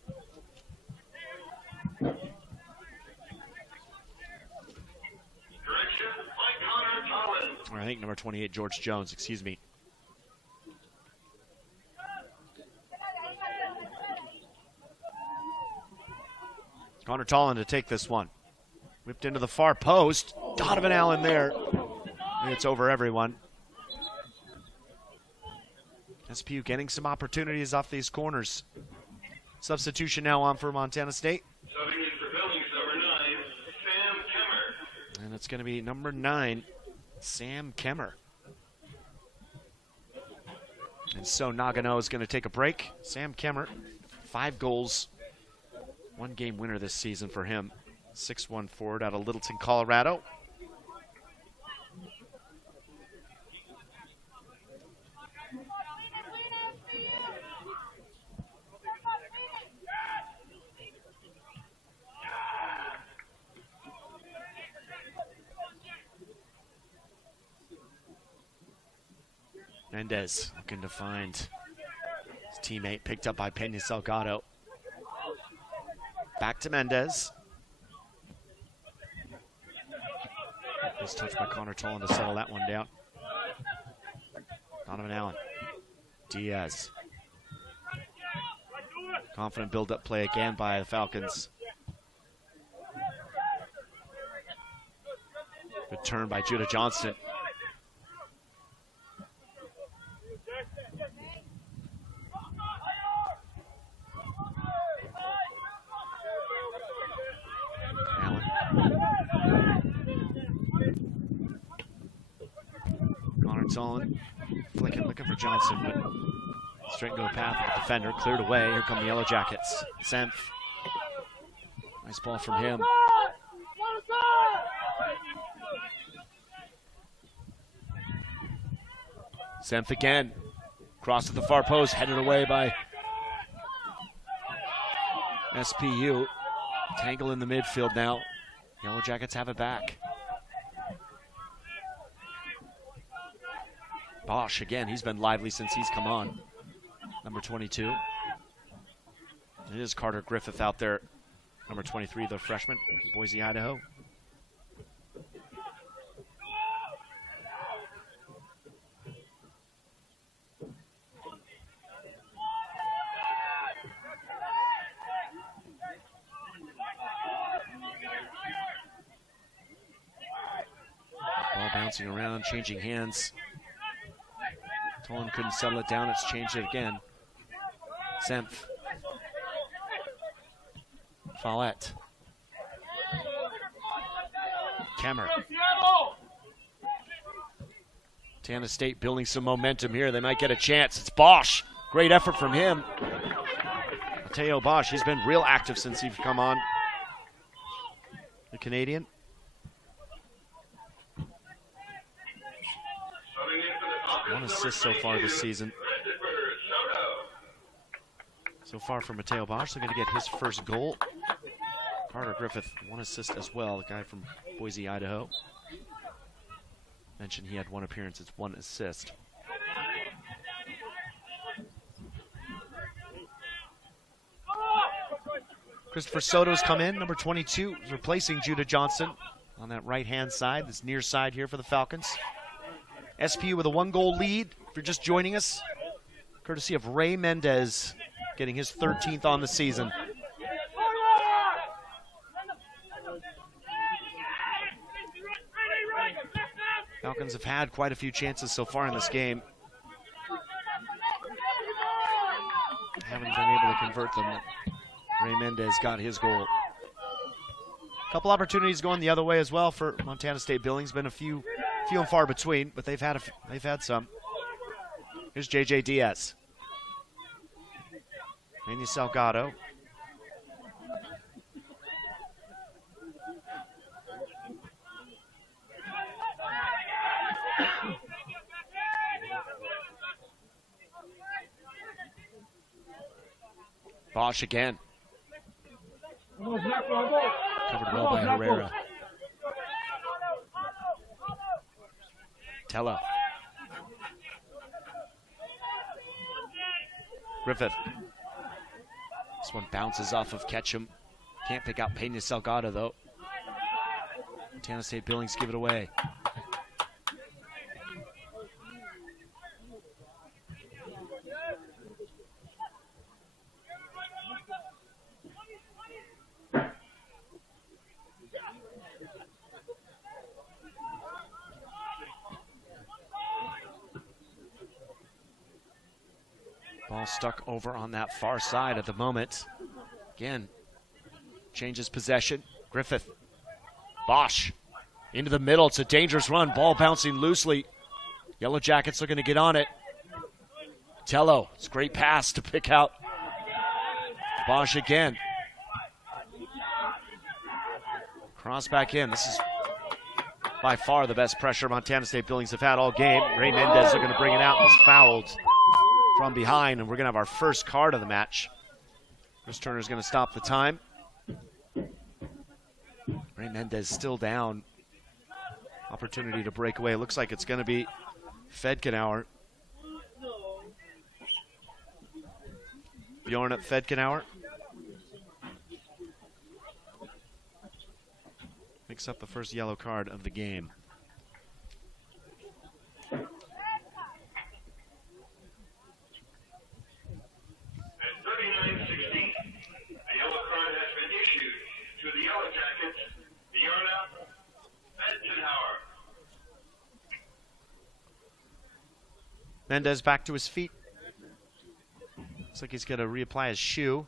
Or I think number 28, George Jones, excuse me. Connor Tolan to take this one. Whipped into the far post. Donovan Allen there. And it's over everyone. SPU getting some opportunities off these corners. Substitution now on for Montana State. Subbing in for Billings, number 9, Sam Kemmer. And it's going to be number 9, Sam Kemmer. And so Nagano is going to take a break. Sam Kemmer, 5 goals, 1 game winner this season for him. 6'1" forward out of Littleton, Colorado. Mendes looking to find his teammate, picked up by Peña Salgado. Back to Mendes. Nice touch by Connor Tolan to settle that one down. Donovan Allen. Diaz. Confident build-up play again by the Falcons. Good turn by Judah Johnston. Tolan flicking, looking for Johnson, but straight into the path of the defender, cleared away. Here come the Yellow Jackets. Senf. Nice ball from him. Senf again. Cross to the far post, headed away by SPU. Tangle in the midfield now. Yellow Jackets have it back. Bosch, again, he's been lively since he's come on. Number 22. It is Carter Griffith out there. Number 23, the freshman, Boise, Idaho. Ball bouncing around, changing hands. Tolan couldn't settle it down. It's changed it again. Senf. Follett. Kemmer. Montana State building some momentum here. They might get a chance. It's Bosch. Great effort from him. Mateo Bosch, he's been real active since he's come on. The Canadian. One assist so far this season. So far for Mateo Bosch, they're going to get his first goal. Carter Griffith, one assist as well, the guy from Boise, Idaho. Mentioned he had one appearance, it's one assist. Christopher Soto's come in, number 22, replacing Judah Johnson on that right-hand side, this near side here for the Falcons. SPU with a 1-goal lead, if you're just joining us, courtesy of Ray Mendes, getting his 13th on the season. Falcons have had quite a few chances so far in this game. Haven't been able to convert them. Ray Mendes got his goal. Couple opportunities going the other way as well for Montana State Billings. Been a few and far between, but they've had some. Here's JJ Diaz. Manny Salgado. Bosch again. Covered well by Herrera. Tella. Griffith. This one bounces off of Ketchum. Can't pick out Pena Salgado though. Montana State Billings give it away. Ball stuck over on that far side at the moment. Again, changes possession. Griffith. Bosch into the middle. It's a dangerous run. Ball bouncing loosely. Yellow Jackets looking to get on it. Tello. It's a great pass to pick out. Bosch again. Cross back in. This is by far the best pressure Montana State Billings have had all game. Ray Mendes looking to bring it out and is fouled from behind, and we're going to have our first card of the match. Chris Turner's going to stop the time. Ray Mendes still down. Opportunity to break away. Looks like it's going to be Fedkenauer. Bjorn at Fedkenauer. Picks up the first yellow card of the game. Mendes back to his feet. Looks like he's going to reapply his shoe.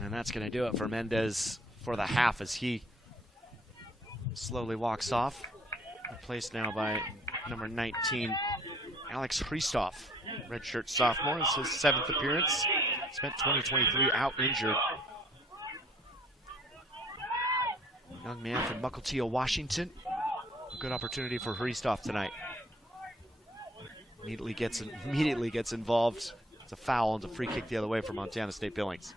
And that's going to do it for Mendes for the half as he slowly walks off. Replaced now by number 19, Alex Christoph. Redshirt sophomore. It's his 7th appearance. Spent 2023 out injured. Young man from Mukilteo, Washington. A good opportunity for Christoph tonight. immediately gets involved. It's a foul and a free kick the other way for Montana State Billings.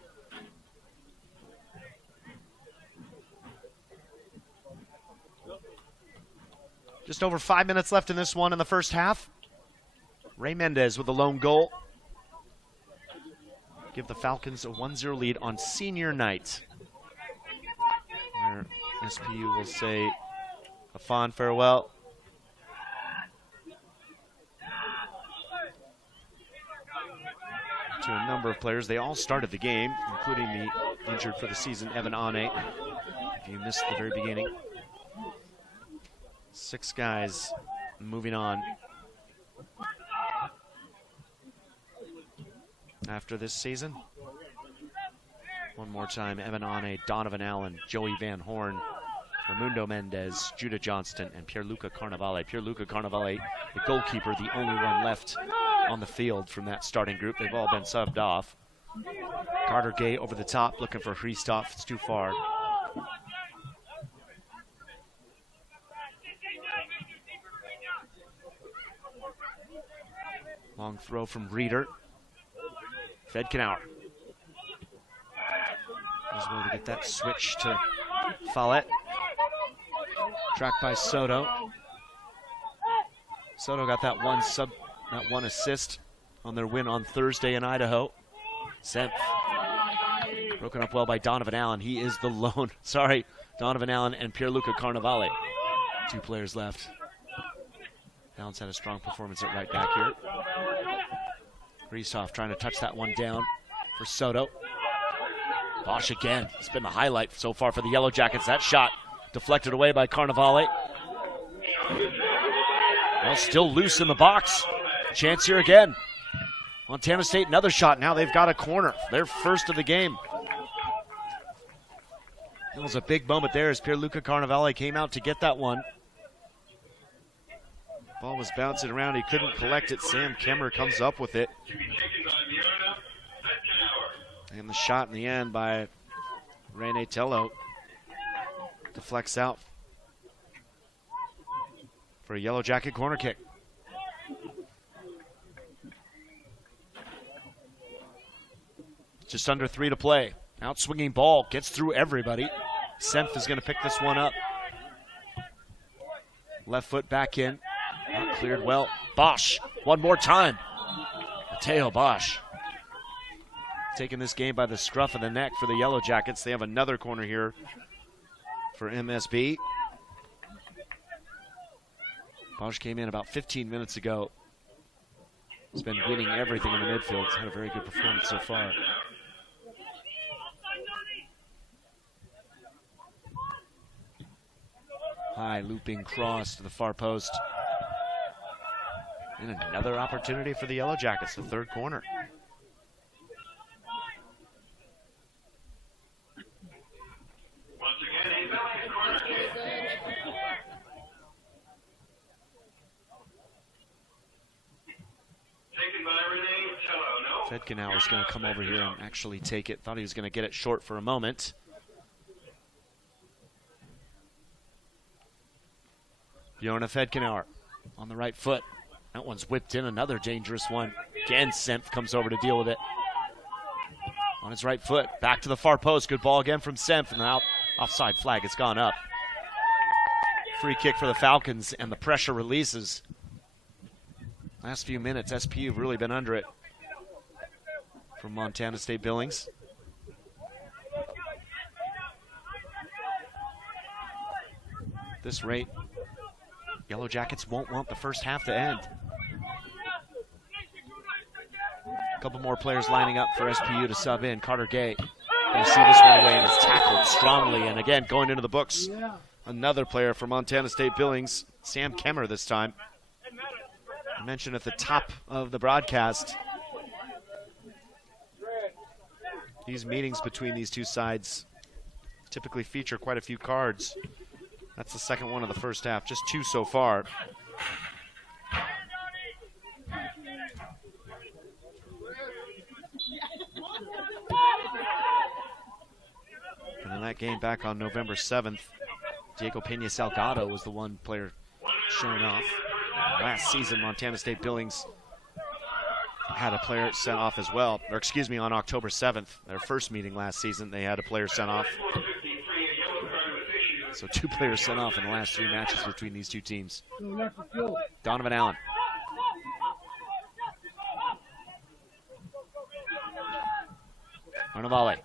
Just over 5 minutes left in this one in the first half. Ray Mendes with a lone goal. Give the Falcons a 1-0 lead on senior night, where SPU will say a fond farewell. To a number of players. They all started the game, including the injured for the season, Evan Ane, if you missed the very beginning. 6 guys moving on after this season. One more time, Evan Ane, Donovan Allen, Joey Van Horn, Raimundo Mendes, Judah Johnston, and Pierluca Carnevale. Pierluca Carnevale, the goalkeeper, the only one left on the field from that starting group. They've all been subbed off. Carter Gay over the top, looking for Christoph. It's too far. Long throw from Reeder. Fedkenauer. Was able to get that switch to Follett. Tracked by Soto. Soto got that one assist on their win on Thursday in Idaho. Senf. Broken up well by Donovan Allen. He is the lone. Sorry, Donovan Allen and Pierluca Carnevale. 2 players left. Allen's had a strong performance at right back here. Christoph trying to touch that one down for Soto. Bosch again. It's been the highlight so far for the Yellow Jackets. That shot deflected away by Carnevale. Well, still loose in the box. Chance here again. Montana State, another shot. Now they've got a corner. Their first of the game. It was a big moment there as Pierluca Carnevale came out to get that one. Ball was bouncing around. He couldn't collect it. Sam Kemmer comes up with it. And the shot in the end by Rene Tello deflects out for a Yellow Jacket corner kick. Just under 3 to play. Out swinging ball, gets through everybody. Senf is going to pick this one up. Left foot back in. Not cleared well. Bosch, one more time. Mateo Bosch. Taking this game by the scruff of the neck for the Yellow Jackets. They have another corner here for MSB. Bosch came in about 15 minutes ago. He's been winning everything in the midfield. He's had a very good performance so far. High looping cross to the far post. And another opportunity for the Yellow Jackets, the third corner. Once again, a Billings corner kick. Taken by Rene Tello. No. Fedkenauer is going to come over here and actually take it. Thought he was going to get it short for a moment. Bjorn Fedkenauer on the right foot. That one's whipped in, another dangerous one. Again, Senf comes over to deal with it. On his right foot, back to the far post. Good ball again from Senf, and the offside flag has gone up. Free kick for the Falcons, and the pressure releases. Last few minutes, SPU have really been under it from Montana State Billings. At this rate, Yellow Jackets won't want the first half to end. A couple more players lining up for SPU to sub in. Carter Gay going to see this one away and is tackled strongly. And again, going into the books, another player for Montana State Billings, Sam Kemmer this time. I mentioned at the top of the broadcast, these meetings between these two sides typically feature quite a few cards. That's the second one of the first half, just 2 so far. And in that game back on November 7th, Diego Pena Salgado was the one player shown off. Last season, Montana State Billings had a player sent off as well, or excuse me, on October 7th, their first meeting last season, they had a player sent off. So 2 players sent off in the last 3 matches between these 2 teams. Donovan Allen. Arnavale.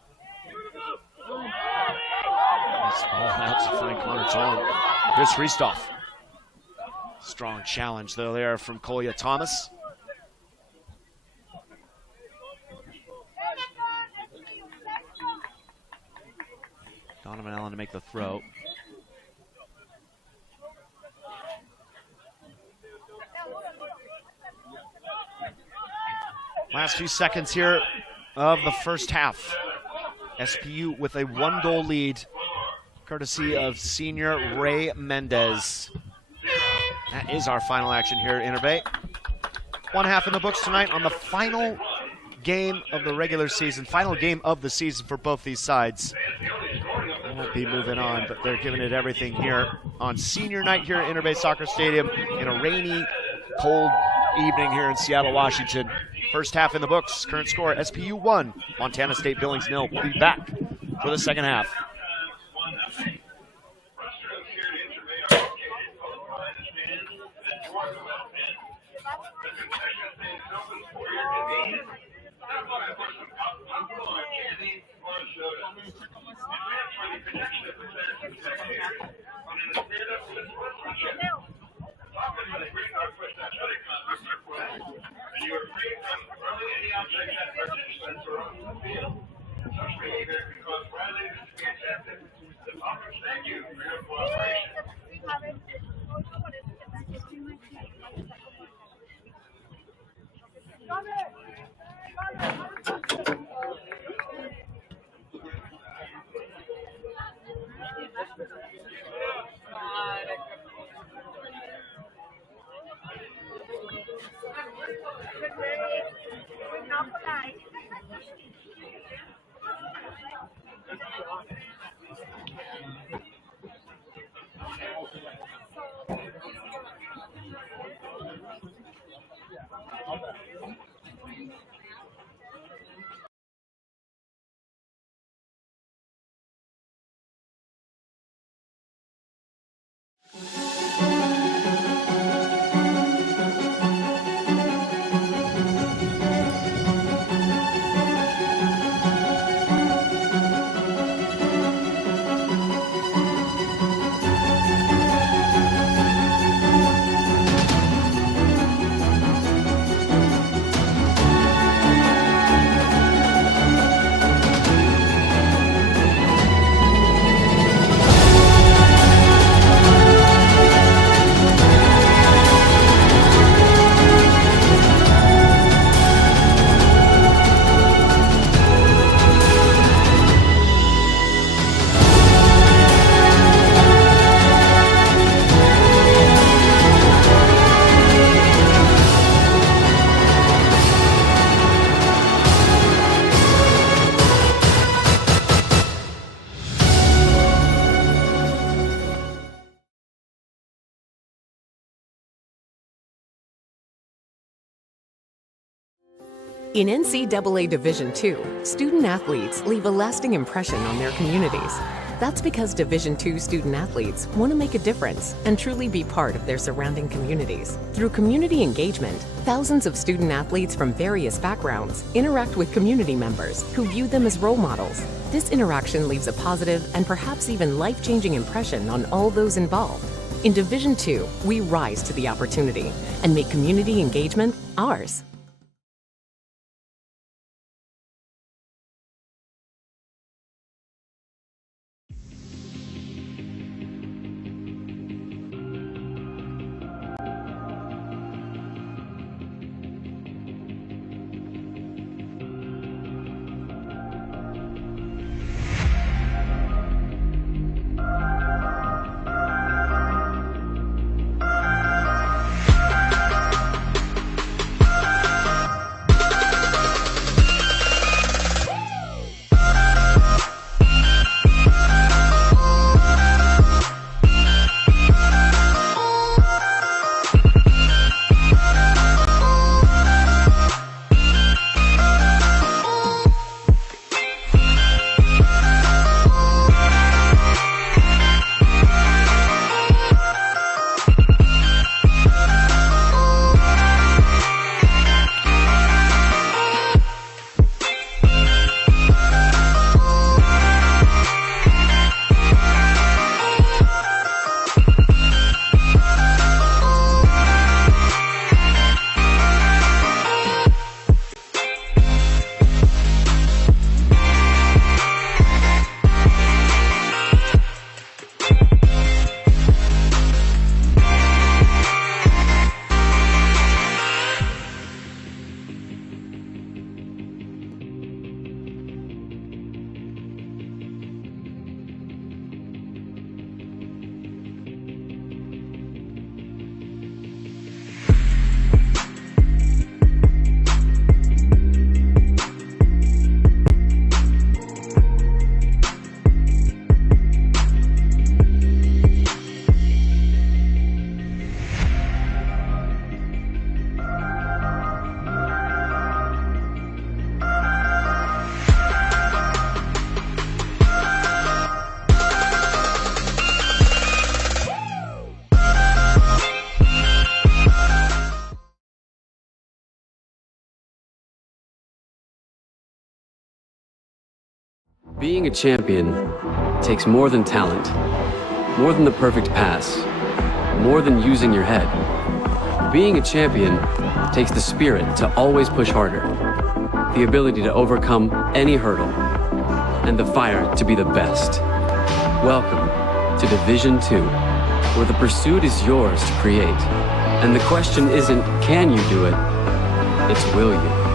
Nice ball out to find Connor Tong. Here's Christoph. Strong challenge though there from Kolya Thomas. Donovan Allen to make the throw. Last few seconds here of the first half. SPU with a 1-goal lead, courtesy of senior Ray Mendes. That is our final action here at Interbay. 1 half in the books tonight on the final game of the regular season, final game of the season for both these sides. They won't be moving on, but they're giving it everything here on senior night here at Interbay Soccer Stadium in a rainy, cold evening here in Seattle, Washington. First half in the books. Current score, SPU 1, Montana State Billings 0. We'll be back for the second half. Thank you for your cooperation. In NCAA Division II, student athletes leave a lasting impression on their communities. That's because Division II student athletes want to make a difference and truly be part of their surrounding communities. Through community engagement, thousands of student athletes from various backgrounds interact with community members who view them as role models. This interaction leaves a positive and perhaps even life-changing impression on all those involved. In Division II, we rise to the opportunity and make community engagement ours. Being a champion takes more than talent, more than the perfect pass, more than using your head. Being a champion takes the spirit to always push harder, the ability to overcome any hurdle, and the fire to be the best. Welcome to Division 2, where the pursuit is yours to create. And the question isn't, can you do it? It's, will you?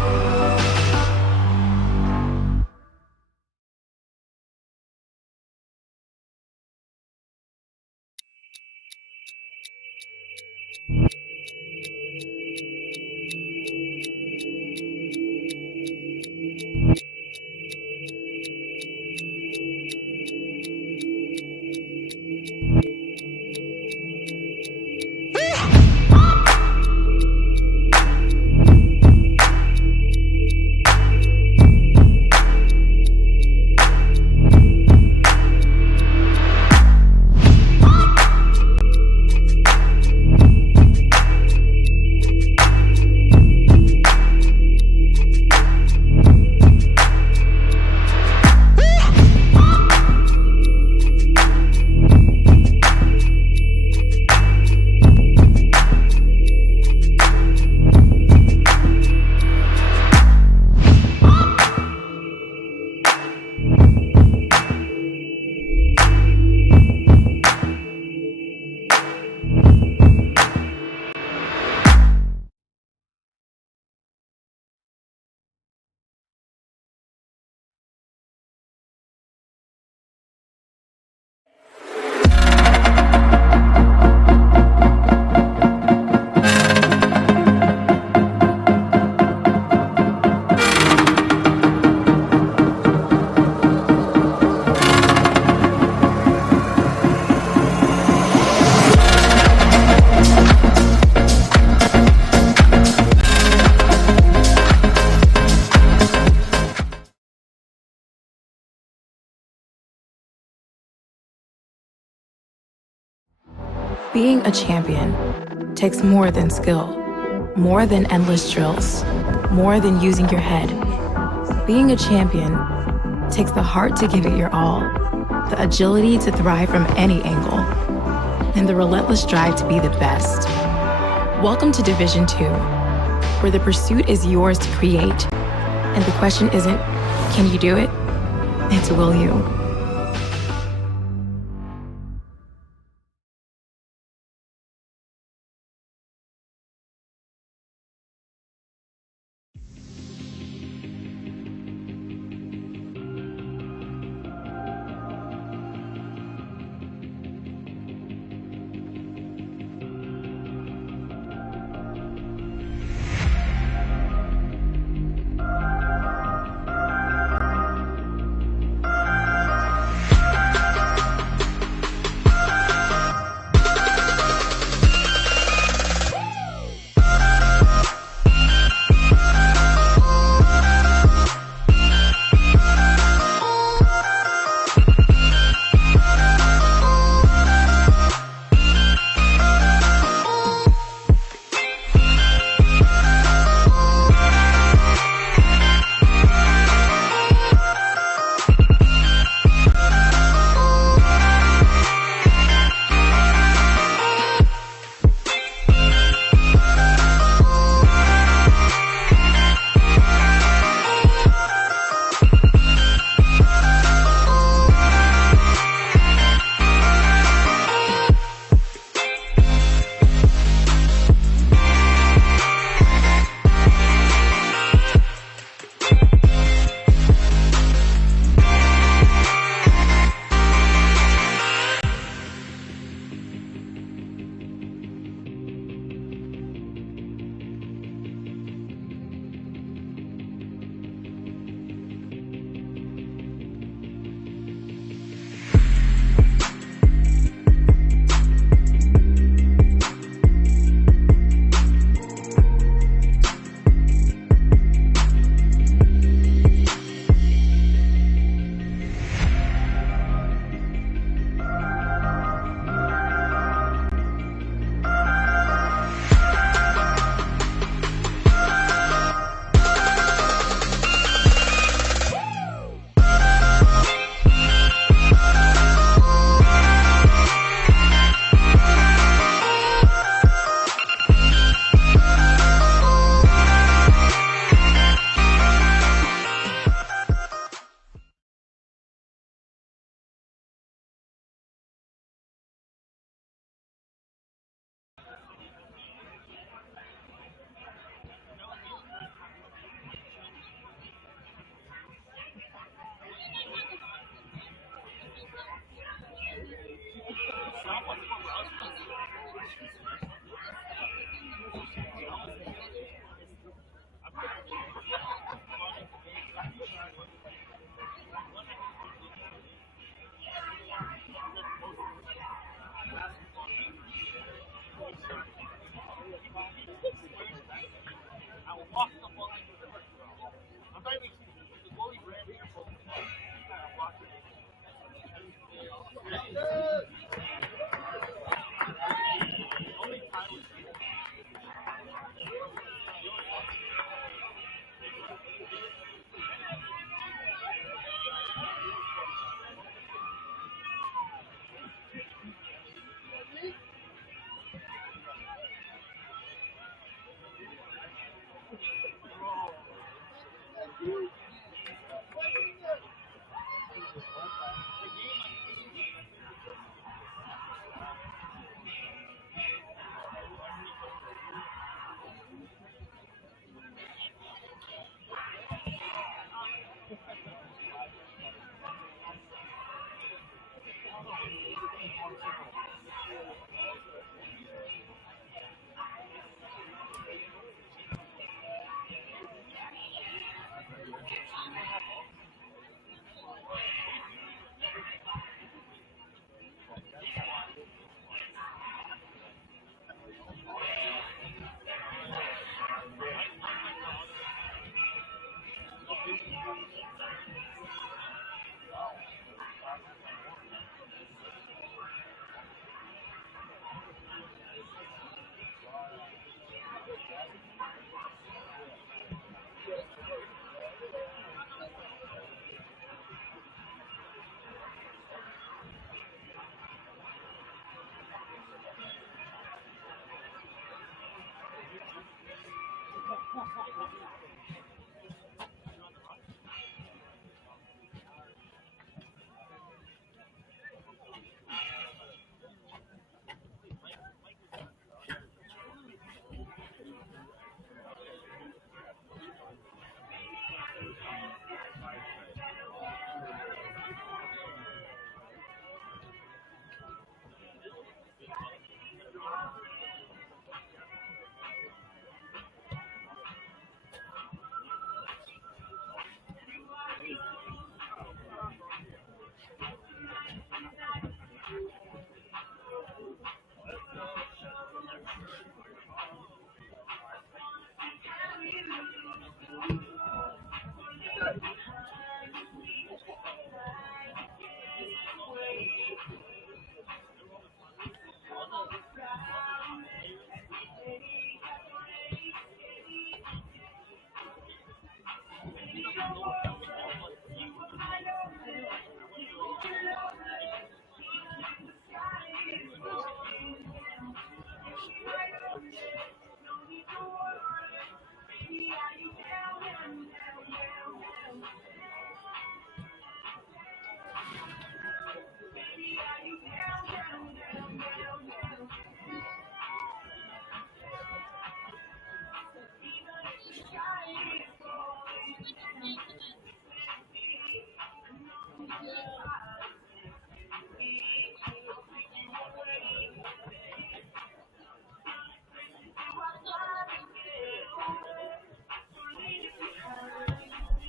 Being a champion takes more than skill, more than endless drills, more than using your head. Being a champion takes the heart to give it your all, the agility to thrive from any angle, and the relentless drive to be the best. Welcome to Division 2, where the pursuit is yours to create, and the question isn't, can you do it? It's, will you?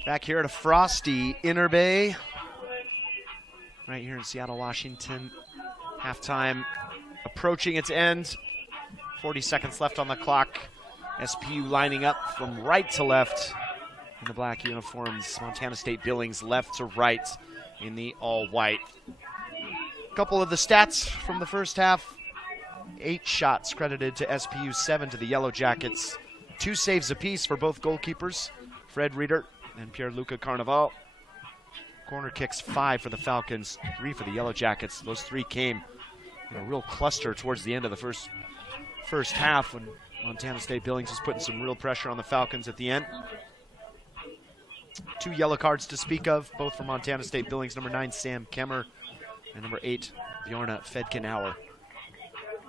Back here at a frosty Inner Bay, right here in Seattle, Washington. Halftime approaching its end. 40 seconds left on the clock. SPU lining up from right to left in the black uniforms. Montana State Billings left to right in the all-white. A couple of the stats from the first half. 8 shots credited to SPU, 7 to the Yellow Jackets. 2 saves apiece for both goalkeepers, Fred Reeder and Pierre-Luca Carnaval. Corner kicks 5 for the Falcons, 3 for the Yellow Jackets. Those 3 came in a real cluster towards the end of the first half when Montana State Billings was putting some real pressure on the Falcons at the end. 2 yellow cards to speak of, both for Montana State Billings. Number 9, Sam Kemmer, and number 8, Bjorna Fedkinauer.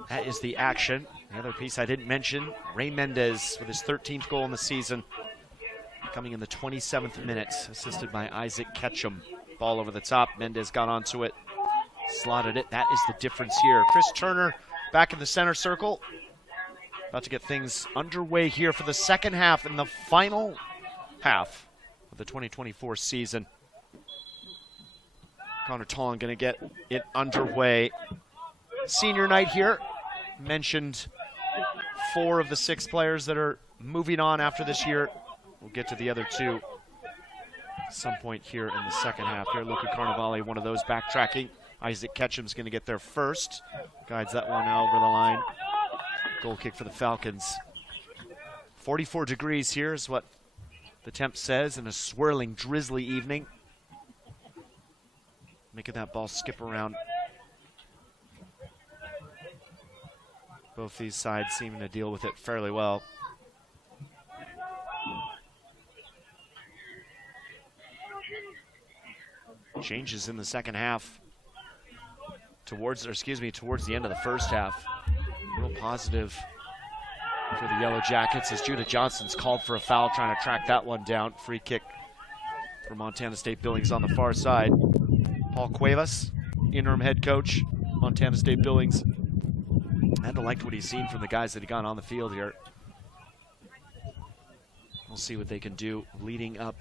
That is the action. The other piece I didn't mention, Ray Mendes with his 13th goal in the season, coming in the 27th minute, assisted by Isaac Ketchum. Ball over the top. Mendes got onto it, slotted it. That is the difference here. Chris Turner back in the center circle. About to get things underway here for the second half and the final half of the 2024 season. Connor Tollan going to get it underway. Senior night here. Mentioned 4 of the 6 players that are moving on after this year. We'll get to the other 2 at some point here in the second half. Here, Luca Carnevale, one of those backtracking. Isaac Ketchum's going to get there first. Guides that one over the line. Goal kick for the Falcons. 44 degrees here is what the temp says in a swirling, drizzly evening. Making that ball skip around. Both these sides seeming to deal with it fairly well. Changes in the second half. Towards the end of the first half. Real positive for the Yellow Jackets as Judah Johnson's called for a foul, trying to track that one down. Free kick for Montana State Billings on the far side. Paul Cuevas, interim head coach, Montana State Billings. Had to like what he's seen from the guys that he got on the field here. We'll see what they can do leading up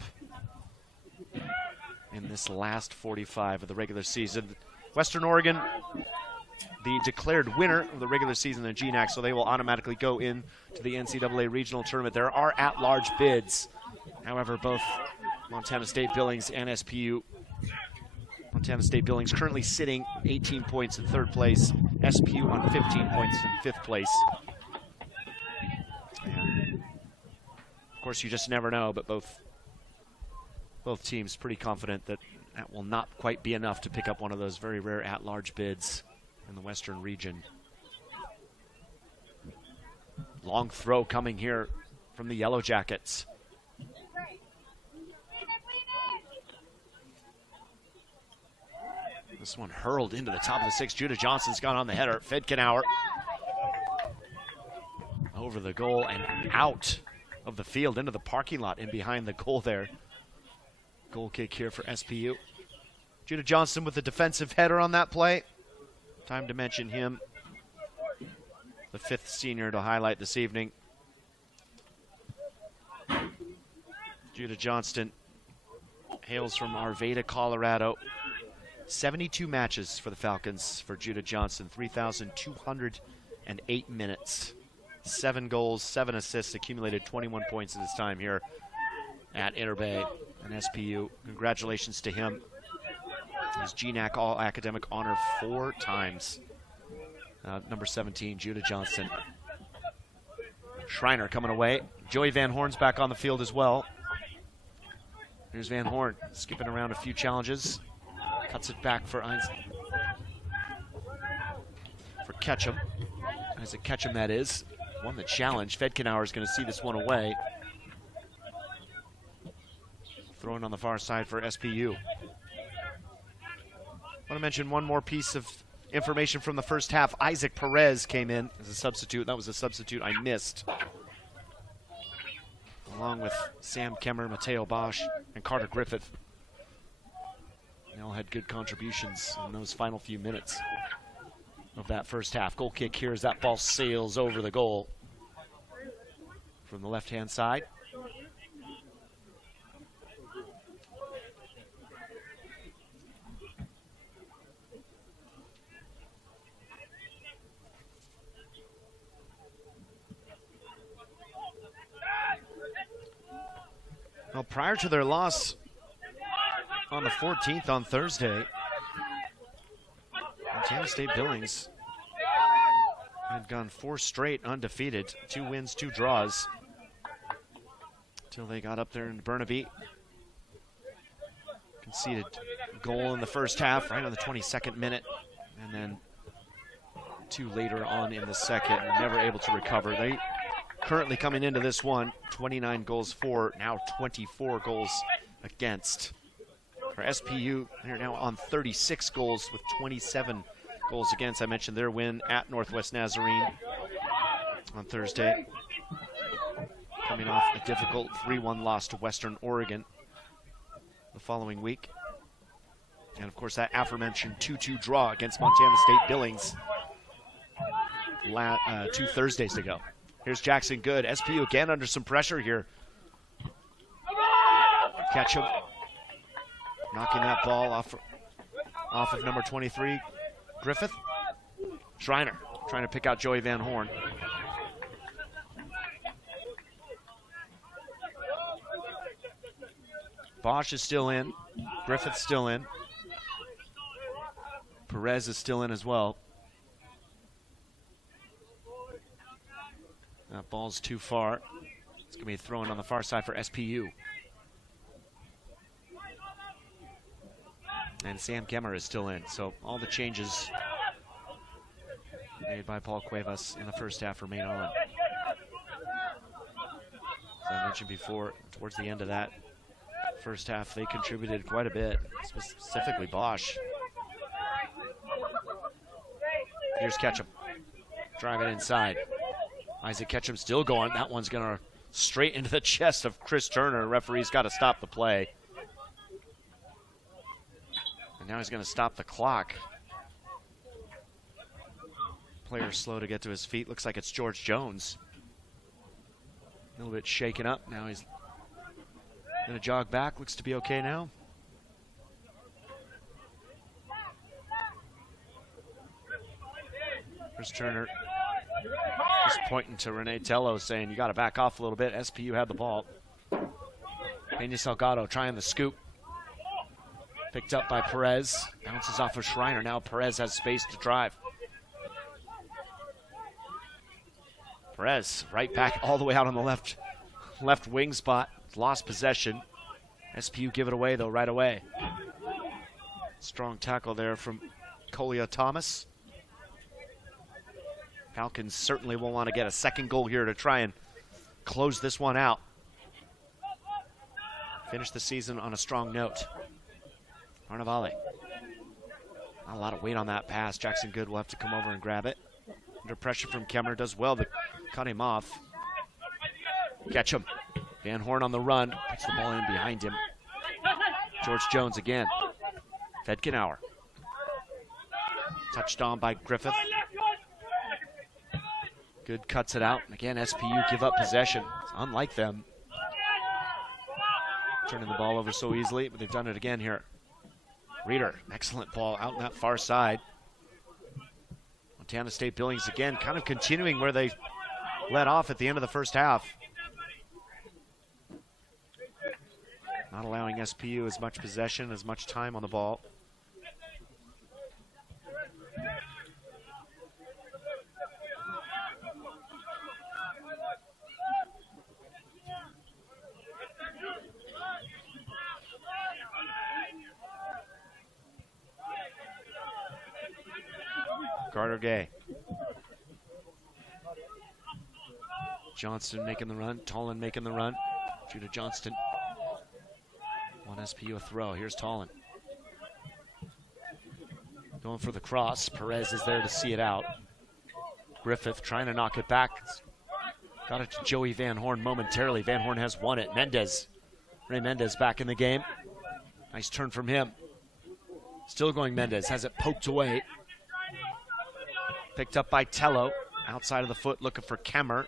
in this last 45 of the regular season. Western Oregon, the declared winner of the regular season in GNAC, so they will automatically go into the NCAA regional tournament. There are at-large bids. However, both Montana State Billings and SPU. Montana State Billings currently sitting 18 points in 3rd place. SPU on 15 points in 5th place. And of course, you just never know, but both teams pretty confident that that will not quite be enough to pick up one of those very rare at-large bids in the Western region. Long throw coming here from the Yellow Jackets. This one hurled into the top of the 6. Judah Johnson's gone on the header. Fedkenauer over the goal and out of the field into the parking lot and behind the goal there. Goal kick here for SPU. Judah Johnson with the defensive header on that play. Time to mention him. The 5th senior to highlight this evening. Judah Johnston hails from Arvada, Colorado. 72 matches for the Falcons for Judah Johnson, 3,208 minutes. 7 goals, 7 assists, accumulated 21 points in his time here at Interbay and SPU. Congratulations to him. His GNAC All-Academic honor 4 times. Number 17, Judah Johnson. Schreiner coming away. Joey Van Horn's back on the field as well. Here's Van Horn skipping around a few challenges. Cuts it back for Ketchum. Isaac Ketchum, that is. Won the challenge. Fedkenauer is going to see this one away. Thrown on the far side for SPU. I want to mention one more piece of information from the first half. Isaac Perez came in as a substitute. That was a substitute I missed. Along with Sam Kemmer, Mateo Bosch, and Carter Griffith. They all had good contributions in those final few minutes of that first half. Goal kick here as that ball sails over the goal from the left-hand side. Well, prior to their loss on the 14th on Thursday, Montana State Billings had gone 4 straight undefeated, 2 wins, 2 draws, until they got up there in Burnaby. Conceded a goal in the first half, right on the 22nd minute, and then 2 later on in the second, and never able to recover. They currently coming into this one, 29 goals for, now 24 goals against. For SPU, they're now on 36 goals with 27 goals against. I mentioned their win at Northwest Nazarene on Thursday, coming off a difficult 3-1 loss to Western Oregon the following week. And of course that aforementioned 2-2 draw against Montana State Billings. 2 Thursdays ago. Here's Jackson Good. SPU again under some pressure here. Ketchum knocking that ball off of number 23, Griffith. Schreiner trying to pick out Joey Van Horn. Bosch is still in. Griffith's still in. Perez is still in as well. That ball's too far. It's going to be thrown on the far side for SPU. And Sam Gemmer is still in. So all the changes made by Paul Cuevas in the first half remain on. As I mentioned before, towards the end of that first half, they contributed quite a bit, specifically Bosch. Here's Ketchum, driving inside. Isaac Ketchum still going. That one's going to straight into the chest of Chris Turner. Referee's got to stop the play. And now he's going to stop the clock. Player slow to get to his feet. Looks like it's George Jones. A little bit shaken up. Now he's going to jog back. Looks to be okay now. Chris Turner just pointing to Rene Tello, saying, you got to back off a little bit. SPU had the ball. Peña Salgado trying the scoop. Picked up by Perez. Bounces off of Schreiner. Now Perez has space to drive. Perez right back all the way out on the left wing spot. Lost possession. SPU give it away, though, right away. Strong tackle there from Colia Thomas. Falcons certainly will want to get a second goal here to try and close this one out. Finish the season on a strong note. Arnavale. Not a lot of weight on that pass. Jackson Good will have to come over and grab it. Under pressure from Kemmer, does well to cut him off. Ketchum. Van Horn on the run. Puts the ball in behind him. George Jones again. Fedkenauer. Touched on by Griffith. Good cuts it out. Again, SPU give up possession. It's unlike them. Turning the ball over so easily, but they've done it again here. Reeder, excellent ball out on that far side. Montana State Billings again, kind of continuing where they let off at the end of the first half. Not allowing SPU as much possession, as much time on the ball. Carter Gay. Johnston making the run. Tollin making the run. Judah Johnston. One SPU a throw. Here's Tollin. Going for the cross. Perez is there to see it out. Griffith trying to knock it back. Got it to Joey Van Horn momentarily. Van Horn has won it. Mendes. Ray Mendes back in the game. Nice turn from him. Still going Mendes. Has it poked away. Picked up by Tello. Outside of the foot looking for Kemmer.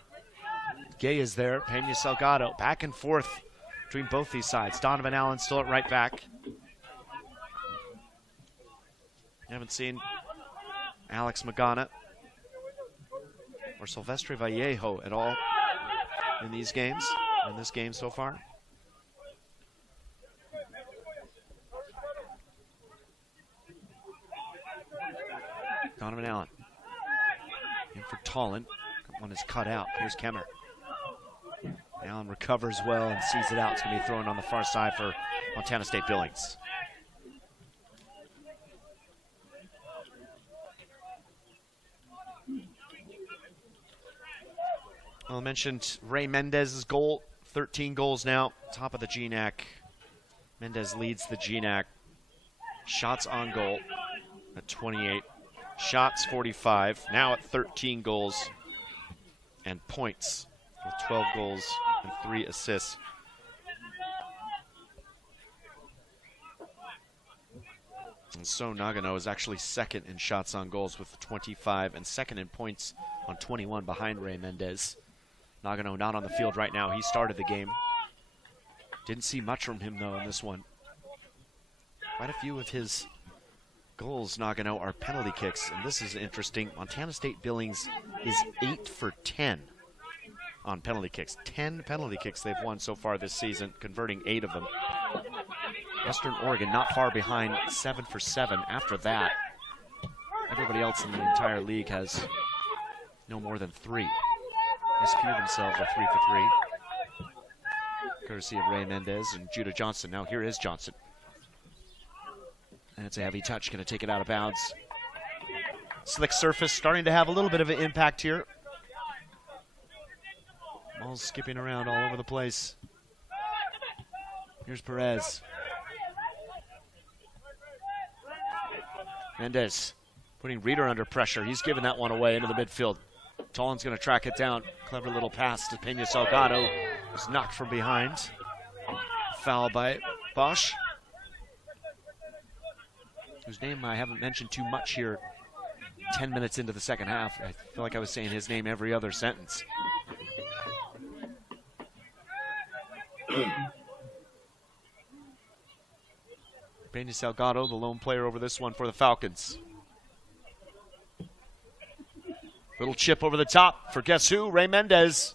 Gay is there. Peña Salgado. Back and forth between both these sides. Donovan Allen still at right back. Haven't seen Alex Magana or Silvestre Vallejo at all in these games, in this game so far. Donovan Allen. In for Tollin. That one is cut out. Here's Kemmer. Allen recovers well and sees it out. It's going to be thrown on the far side for Montana State Billings. Well, I mentioned Ray Mendez's goal. 13 goals now. Top of the GNAC. Mendes leads the GNAC. Shots on goal at 28. Shots 45. Now at 13 goals and points with 12 goals and 3 assists. And so Nagano is actually second in shots on goals with 25 and second in points on 21 behind Ray Mendes. Nagano not on the field right now. He started the game. Didn't see much from him, though, in this one. Quite a few of his goals, Nagano, are penalty kicks. And this is interesting. Montana State Billings is 8 for 10 on penalty kicks. 10 penalty kicks they've won so far this season, converting 8 of them. Western Oregon not far behind, 7 for 7. After that, everybody else in the entire league has no more than 3. SPU themselves are 3 for 3. Courtesy of Ray Mendes and Judah Johnson. Now here is Johnson. And it's a heavy touch, going to take it out of bounds. Slick surface, starting to have a little bit of an impact here. Ball's skipping around all over the place. Here's Perez. Mendes putting Reeder under pressure. He's giving that one away into the midfield. Tolan's going to track it down. Clever little pass to Pena Salgado. Was knocked from behind. Foul by Bosch, whose name I haven't mentioned too much here 10 minutes into the second half. I feel like I was saying his name every other sentence. Pena Salgado, the lone player over this one for the Falcons. Little chip over the top for guess who? Ray Mendes.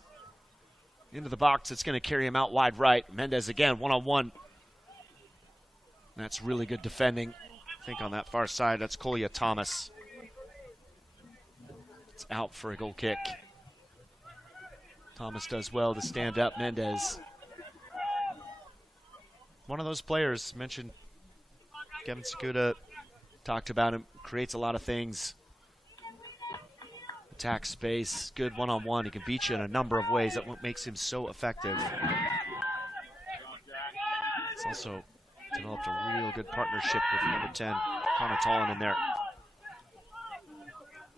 Into the box, it's going to carry him out wide right. Mendes again, one-on-one. That's really good defending. I think on that far side, that's Collier Thomas. It's out for a goal kick. Thomas does well to stand up Mendes. One of those players, mentioned Kevin Sakuda, talked about him, creates a lot of things. Attack space, good one-on-one. He can beat you in a number of ways. That's what makes him so effective. He's also developed a real good partnership with number 10, Connor Tolan in there.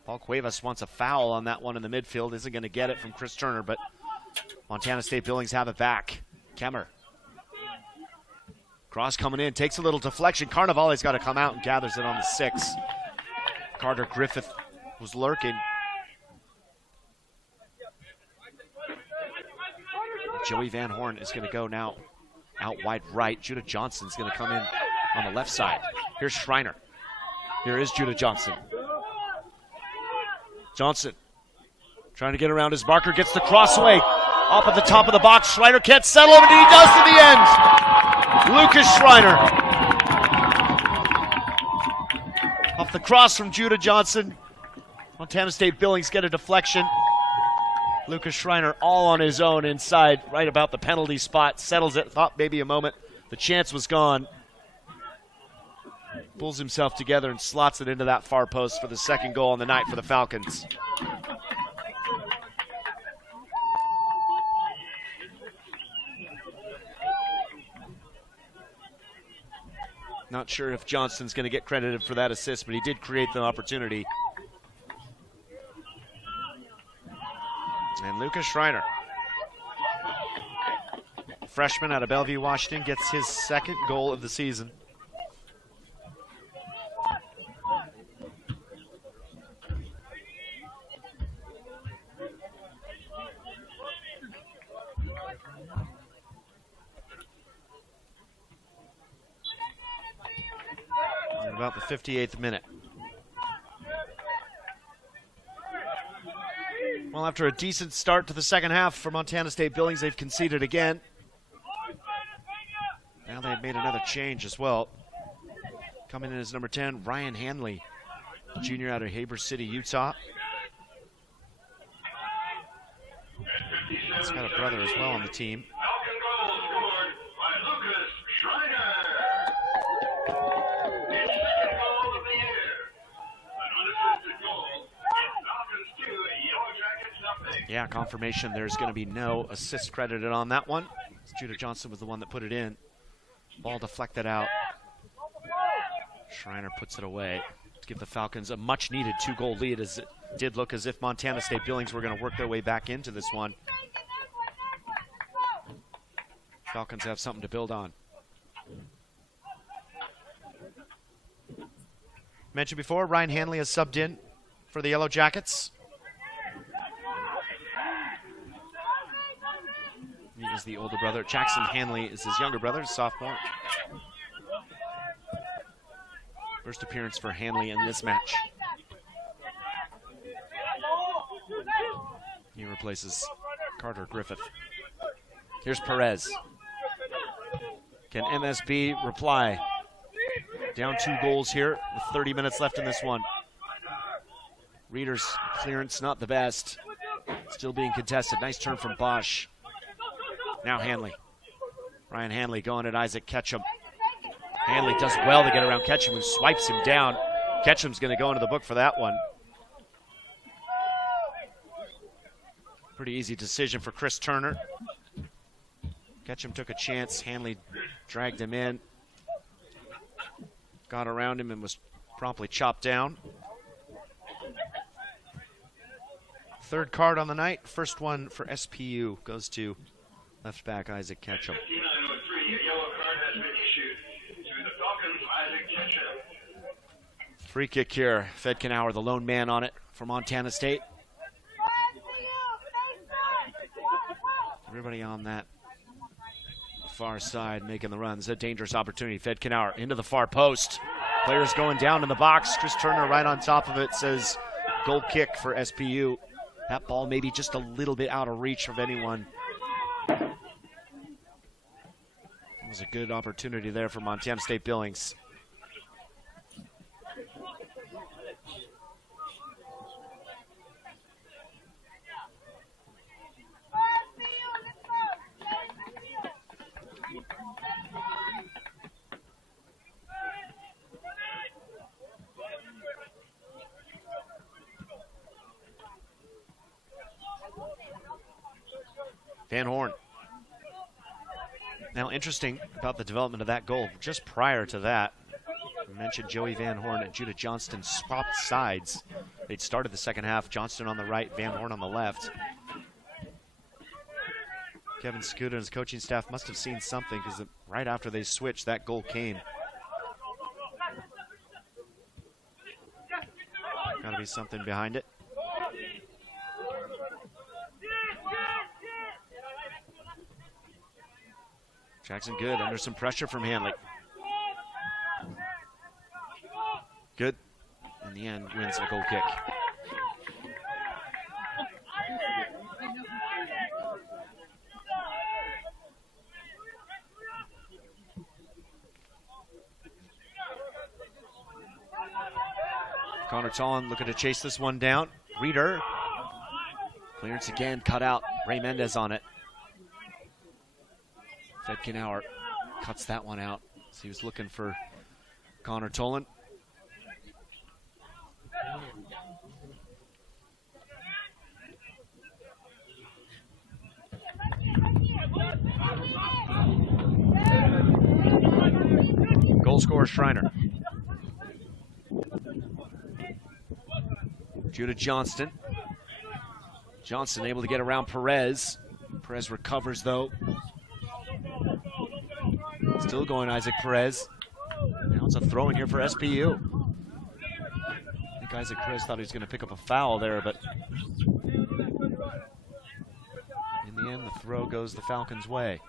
Paul Cuevas wants a foul on that one in the midfield. Isn't going to get it from Chris Turner, but Montana State Billings have it back. Kemmer. Cross coming in, takes a little deflection. Carnevale's got to come out and gathers it on the 6. Carter Griffith was lurking. Joey Van Horn is going to go now out wide right. Judah Johnson's going to come in on the left side. Here's Schreiner. Here is Judah Johnson. Johnson trying to get around his marker, gets the crossaway up at the top of the box. Schreiner can't settle him, and he does to the end. Lucas Schreiner. Off the cross from Judah Johnson. Montana State Billings get a deflection. Lucas Schreiner all on his own inside, right about the penalty spot. Settles it, thought maybe a moment. The chance was gone. Pulls himself together and slots it into that far post for the second goal on the night for the Falcons. Not sure if Johnson's going to get credited for that assist, but he did create the opportunity. And Lucas Schreiner, freshman out of Bellevue, Washington, gets his second goal of the season. In about the 58th minute. Well, after a decent start to the second half for Montana State Billings, they've conceded again. Now they've made another change as well. Coming in as number 10, Ryan Hanley, junior out of Heber City, Utah. He's got a brother as well on the team. Falcon goal scored by Lucas Schreiner. His second goal of the year. An unassisted goal. It's Falcons 2, Yellow Jackets nothing. Yeah, confirmation there's going to be no assist credited on that one. Judah Johnson was the one that put it in. Ball deflected out. Schreiner puts it away to give the Falcons a much-needed 2-goal lead, as it did look as if Montana State Billings were going to work their way back into this one. Falcons have something to build on. Mentioned before, Ryan Hanley has subbed in for the Yellow Jackets. He is the older brother. Jackson Hanley is his younger brother, sophomore. First appearance for Hanley in this match. He replaces Carter Griffith. Here's Perez. Can MSB reply? Down 2 goals here with 30 minutes left in this one. Reeder's clearance not the best. Still being contested. Nice turn from Bosch. Now Hanley. Ryan Hanley going at Isaac Ketchum. Hanley does well to get around Ketchum, who swipes him down. Ketchum's going to go into the book for that one. Pretty easy decision for Chris Turner. Ketchum took a chance. Hanley dragged him in. Got around him and was promptly chopped down. Third card on the night. First one for SPU goes to left back Isaac Ketchum. 59:03, a yellow card has been issued to the Falcons, Isaac Ketchum. Free kick here. Fedkenauer, the lone man on it for Montana State. Everybody on that far side making the runs. A dangerous opportunity. Fedkenauer into the far post. Players going down in the box. Chris Turner right on top of it says goal kick for SPU. That ball maybe just a little bit out of reach of anyone. It was a good opportunity there for Montana State Billings. Van Horn. Now, interesting about the development of that goal. Just prior to that, I mentioned Joey Van Horn and Judah Johnston swapped sides. They'd started the second half, Johnston on the right, Van Horn on the left. Kevin Skuda and his coaching staff must have seen something, because right after they switched, that goal came. Gotta be something behind it. Jackson good, under some pressure from Hanley. Good. In the end, wins a goal kick. Connor Tolan looking to chase this one down. Reeder. Clearance again, cut out. Ray Mendes on it. Fedkenauer cuts that one out. So he was looking for Connor Tolan. Goal scorer Schreiner. Judah Johnston. Johnston able to get around Perez. Perez recovers though. Still going Isaac Perez. Now it's a throw in here for SPU. I think Isaac Perez thought he was going to pick up a foul there, but in the end, the throw goes the Falcons' way.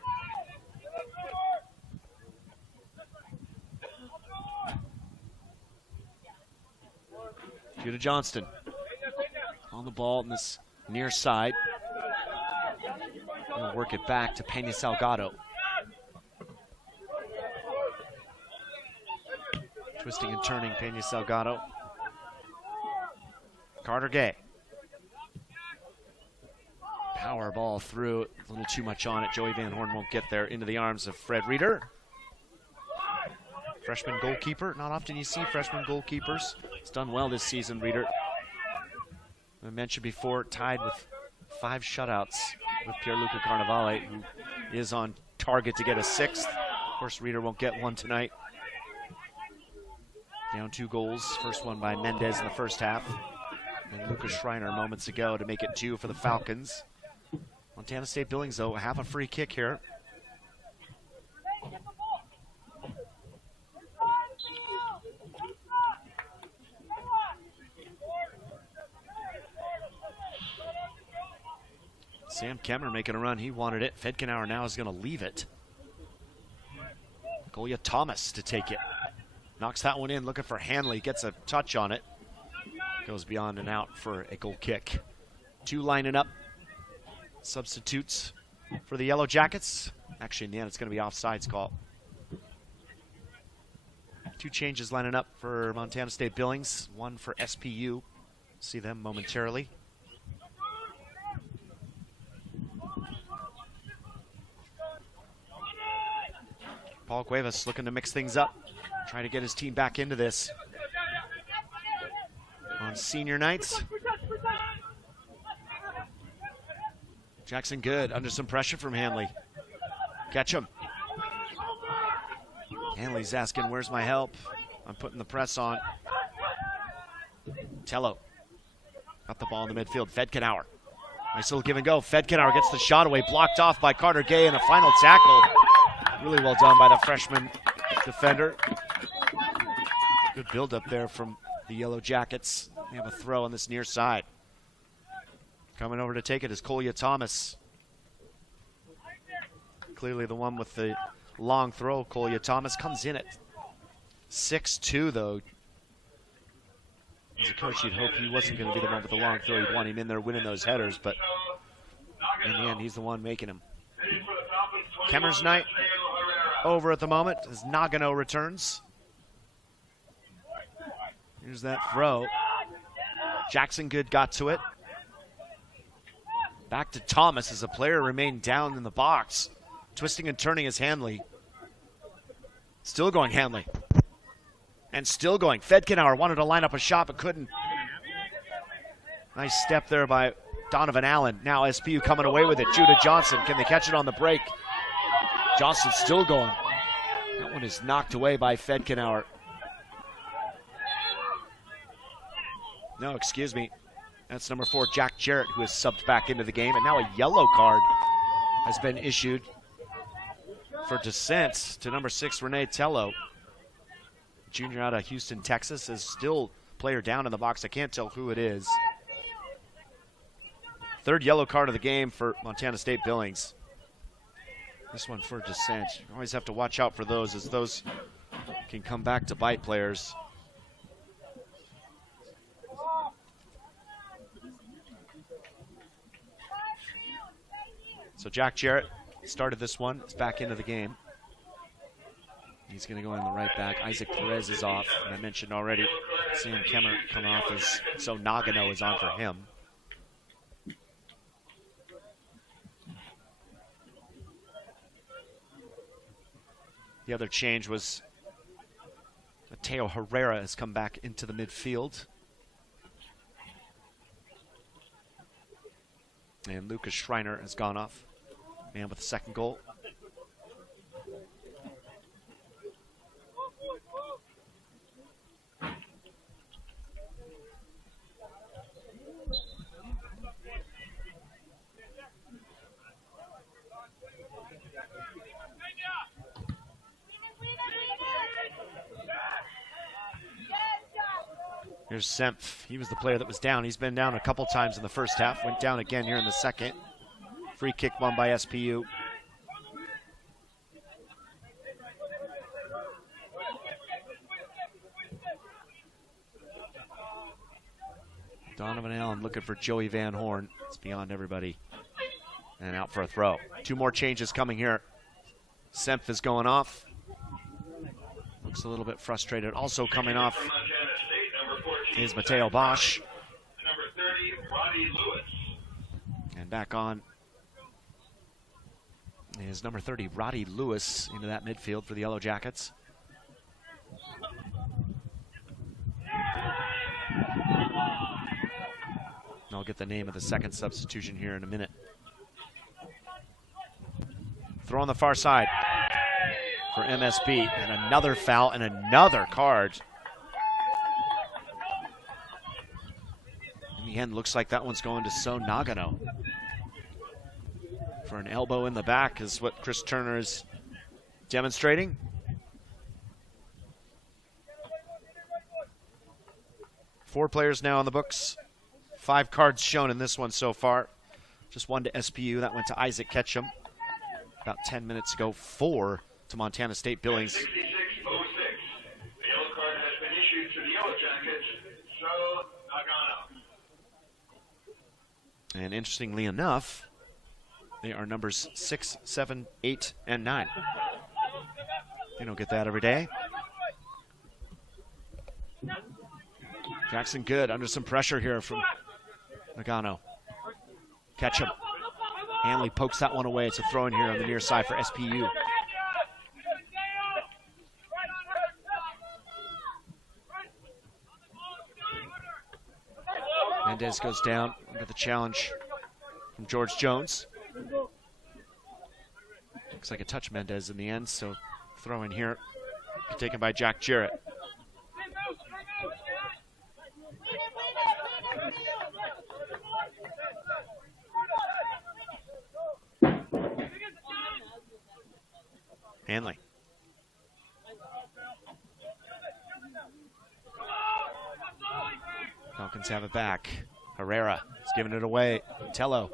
Judah Johnston on the ball in this near side. He'll work it back to Pena Salgado. Twisting and turning, Pena Salgado. Carter Gay. Power ball through, a little too much on it. Joey Van Horn won't get there, into the arms of Fred Reeder. Freshman goalkeeper, not often you see freshman goalkeepers. He's done well this season, Reeder. I mentioned before, tied with 5 shutouts with Pierluca Carnevale, who is on target to get a 6th. Of course, Reeder won't get one tonight. Down 2 goals, first one by Mendes in the first half. And Lucas Schreiner moments ago to make it 2 for the Falcons. Montana State Billings, though, have a free kick here. Sam Kemmer making a run. He wanted it. Fedkenauer now is going to leave it. Golia Thomas to take it. Knocks that one in, looking for Hanley. Gets a touch on it. Goes beyond and out for a goal kick. 2 lining up. Substitutes for the Yellow Jackets. Actually, in the end, it's going to be offsides call. 2 changes lining up for Montana State Billings. 1 for SPU. See them momentarily. Paul Cuevas looking to mix things up. Trying to get his team back into this. On senior nights. Jackson Good under some pressure from Hanley. Catch him. Hanley's asking, where's my help? I'm putting the press on. Tello. Got the ball in the midfield. Fedkenauer. Nice little give and go. Fedkenauer gets the shot away. Blocked off by Carter Gay in a final tackle. Really well done by the freshman defender. Good build up there from the Yellow Jackets. They have a throw on this near side. Coming over to take it is Golia Thomas. Clearly the one with the long throw. Golia Thomas comes in at 6'2", though. As a coach, you'd hope he wasn't going to be the one with the long throw. You'd want him in there winning those headers, but in the end, he's the one making them. Kemmer's night over at the moment as Nagano returns. Here's that throw. Jackson Good got to it. Back to Thomas as the player remained down in the box. Twisting and turning is Hanley. Still going Hanley. And still going. Fedkenauer wanted to line up a shot but couldn't. Nice step there by Donovan Allen. Now SPU coming away with it. Judah Johnson. Can they catch it on the break? Johnson still going. That one is knocked away by Fedkenauer. No, excuse me. That's number 4, Jack Jarrett, who has subbed back into the game. And now a yellow card has been issued for dissent to number 6, Renee Tello. Junior out of Houston, Texas, is still player down in the box. I can't tell who it is. 3rd yellow card of the game for Montana State Billings. This one for dissent. You always have to watch out for those, as those can come back to bite players. So Jack Jarrett started this one. It's back into the game. He's going to go in the right back. Isaac Perez is off. And I mentioned already, Sam Kemmer coming off, so Nagano is on for him. The other change was Mateo Herrera has come back into the midfield. And Lucas Schreiner has gone off. Man with the second goal. Here's Semph. He was the player that was down. He's been down a couple times in the first half. Went down again here in the second. Free kick won by SPU. Donovan Allen looking for Joey Van Horn. It's beyond everybody. And out for a throw. 2 more changes coming here. Semph is going off. Looks a little bit frustrated. Also coming off is Mateo Bosch. Number 30, Roddy Lewis. And back on is number 30, Roddy Lewis, into that midfield for the Yellow Jackets. I'll get the name of the second substitution here in a minute. Throw on the far side for MSB, and another foul and another card. In the end, looks like that one's going to So Nagano. For an elbow in the back is what Chris Turner is demonstrating. Four players now on the books. 5 cards shown in this one so far. Just 1 to SPU. That went to Isaac Ketchum about 10 minutes ago. 4 to Montana State Billings. 66-06. The yellow card has been issued to the Yellow Jackets, So Nagano. And interestingly enough, they are numbers 6, 7, 8, and 9. You don't get that every day. Jackson good under some pressure here from Nagano. Ketchum. Hanley pokes that one away. It's a throw in here on the near side for SPU. Mendes goes down under the challenge from George Jones. Looks like a touch Mendes in the end, so throw in here taken by Jack Jarrett. Hanley. Falcons have it back. Herrera is giving it away. Tello.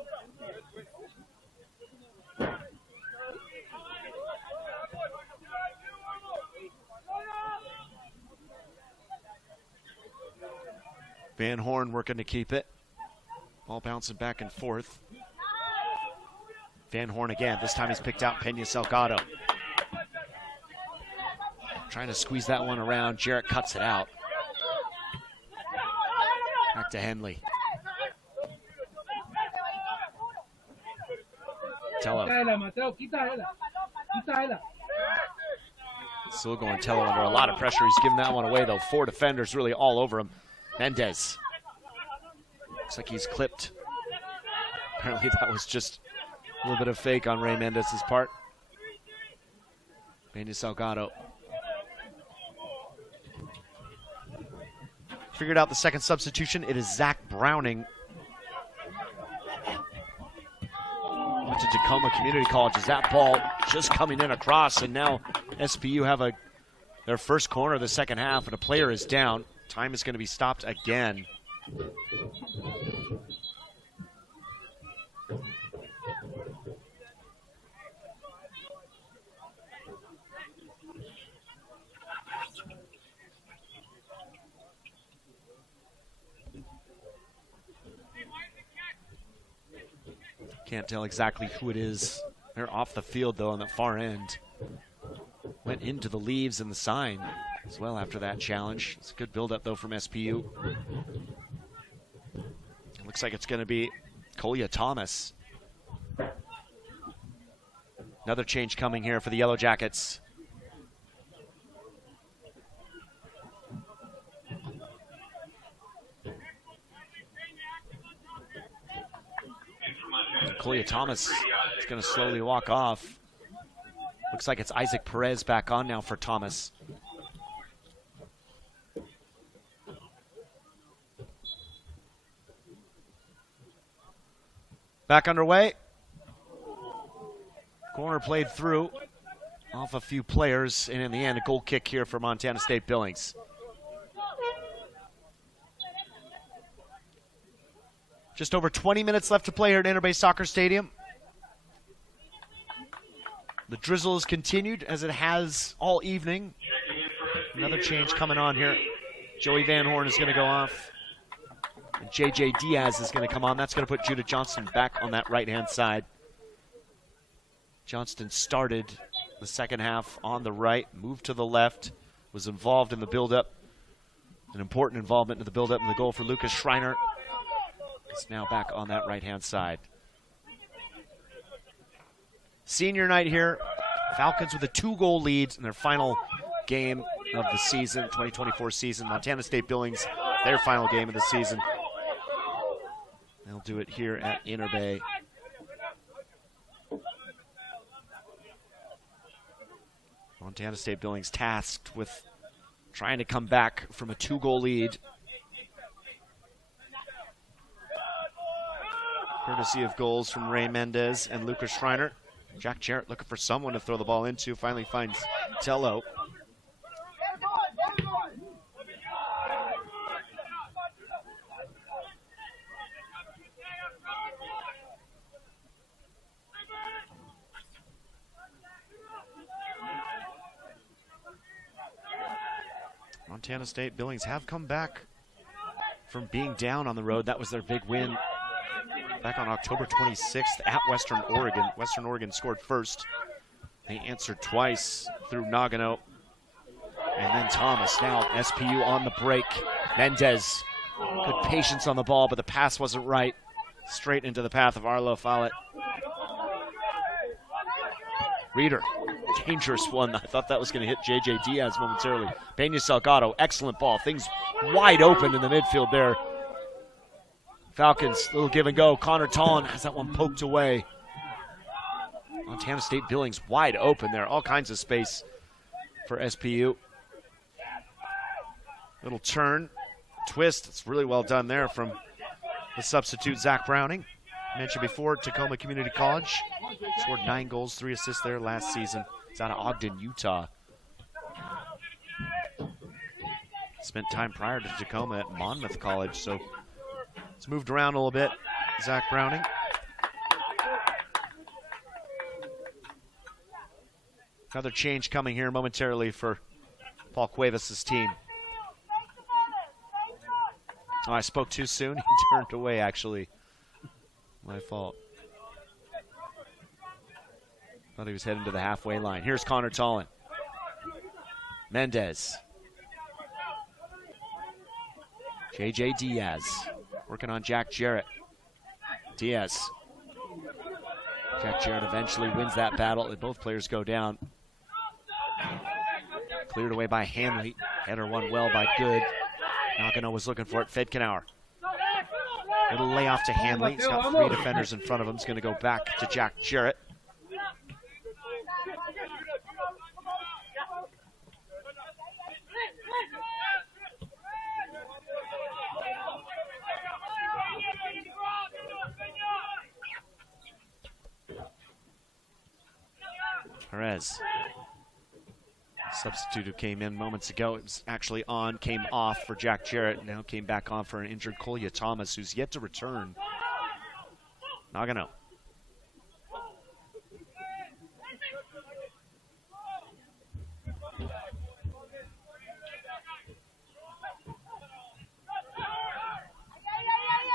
Van Horn working to keep it. Ball bouncing back and forth. Van Horn again. This time he's picked out Pena Salgado. Trying to squeeze that one around. Jarrett cuts it out. Back to Henley. Tello. Still going Tello under a lot of pressure. He's giving that one away, though. 4 defenders really all over him. Mendes. Looks like he's clipped. Apparently that was just a little bit of fake on Ray Mendes' part. Pena Salgado. Figured out the second substitution. It is Zach Browning. Went to Tacoma Community College. Is that ball just coming in across, and now SPU have their first corner of the second half, and a player is down. Time is going to be stopped again. Can't tell exactly who it is. They're off the field, though, on the far end. Went into the leaves and the sign as well after that challenge. It's a good build-up, though, from SPU. It looks like it's going to be Collier Thomas. Another change coming here for the Yellow Jackets. Collier Thomas is going to slowly walk off. Looks like it's Isaac Perez back on now for Thomas. Back underway. Corner played through off a few players, and in the end, a goal kick here for Montana State Billings. Just over 20 minutes left to play here at Interbay Soccer Stadium. The drizzle has continued as it has all evening. Another change coming on here. Joey Van Horn is going to go off. And JJ Diaz is going to come on. That's going to put Judah Johnston back on that right-hand side. Johnston started the second half on the right, moved to the left, was involved in the build-up. An important involvement in the build-up and the goal for Lucas Schreiner. He's now back on that right-hand side. Senior night here. Falcons with a 2-goal lead in their final game of the season, 2024 season. Montana State Billings, their final game of the season. They'll do it here at Interbay. Montana State Billings tasked with trying to come back from a 2-goal lead. Courtesy of goals from Ray Mendes and Lucas Schreiner. Jack Jarrett looking for someone to throw the ball into. Finally finds Tello. Montana State Billings have come back from being down on the road. That was their big win back on October 26th at Western Oregon. Western Oregon scored first. They answered twice through Nagano. And then Thomas. Now SPU on the break. Mendes. Good patience on the ball, but the pass wasn't right. Straight into the path of Arlo Follett. Reeder. Dangerous one. I thought that was going to hit J.J. Diaz momentarily. Peña Salgado. Excellent ball. Things wide open in the midfield there. Falcons, little give and go. Connor Tollin has that one poked away. Montana State Billings wide open there. All kinds of space for SPU. Little turn, twist. It's really well done there from the substitute, Zach Browning. Mentioned before, Tacoma Community College. Scored 9 goals, 3 assists there last season. He's out of Ogden, Utah. Spent time prior to Tacoma at Monmouth College, so it's moved around a little bit. Zach Browning. Another change coming here momentarily for Paul Cuevas' team. Oh, I spoke too soon. He turned away, actually. My fault. Thought he was heading to the halfway line. Here's Connor Tollin. Mendes. J.J. Diaz working on Jack Jarrett. Diaz. Jack Jarrett eventually wins that battle. Both players go down. Cleared away by Hanley. Header won well by Good. Nagano was looking for it. Fedkenauer. Little layoff to Hanley. He's got 3 defenders in front of him. He's going to go back to Jack Jarrett. Perez. Substitute who came in moments ago. It was actually on, came off for Jack Jarrett. Now came back on for an injured Kolya Thomas, who's yet to return. Nagano.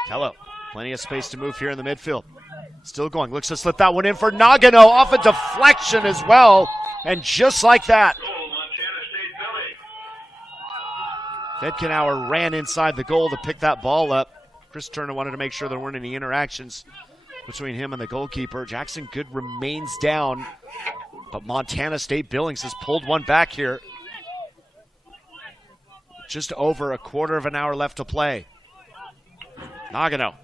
Tello. Plenty of space to move here in the midfield. Still going. Looks to slip that one in for Nagano. Off a deflection as well. And just like that, Fedkenauer ran inside the goal to pick that ball up. Chris Turner wanted to make sure there weren't any interactions between him and the goalkeeper. Jackson Good remains down, but Montana State Billings has pulled one back here. Just over a quarter of an hour left to play. Nagano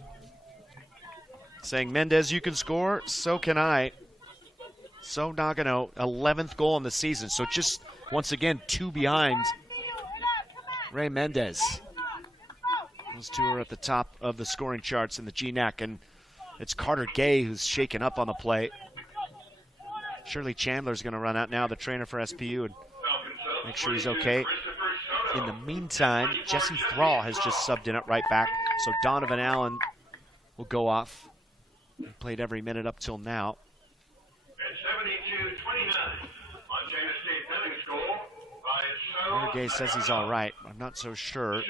saying, Mendes, you can score, so can I. So Nagano, 11th goal in the season. So just, once again, 2 behind Ray Mendes. Those 2 are at the top of the scoring charts in the GNAC, and it's Carter Gay who's shaken up on the play. Shirley Chandler's going to run out now, the trainer for SPU, and make sure he's okay. In the meantime, Jesse Thrall has just subbed in at right back, so Donovan Allen will go off. He played every minute up till now. At 72-29, Montana State Billings goal by Carter Gay says he's all right. I'm not so sure.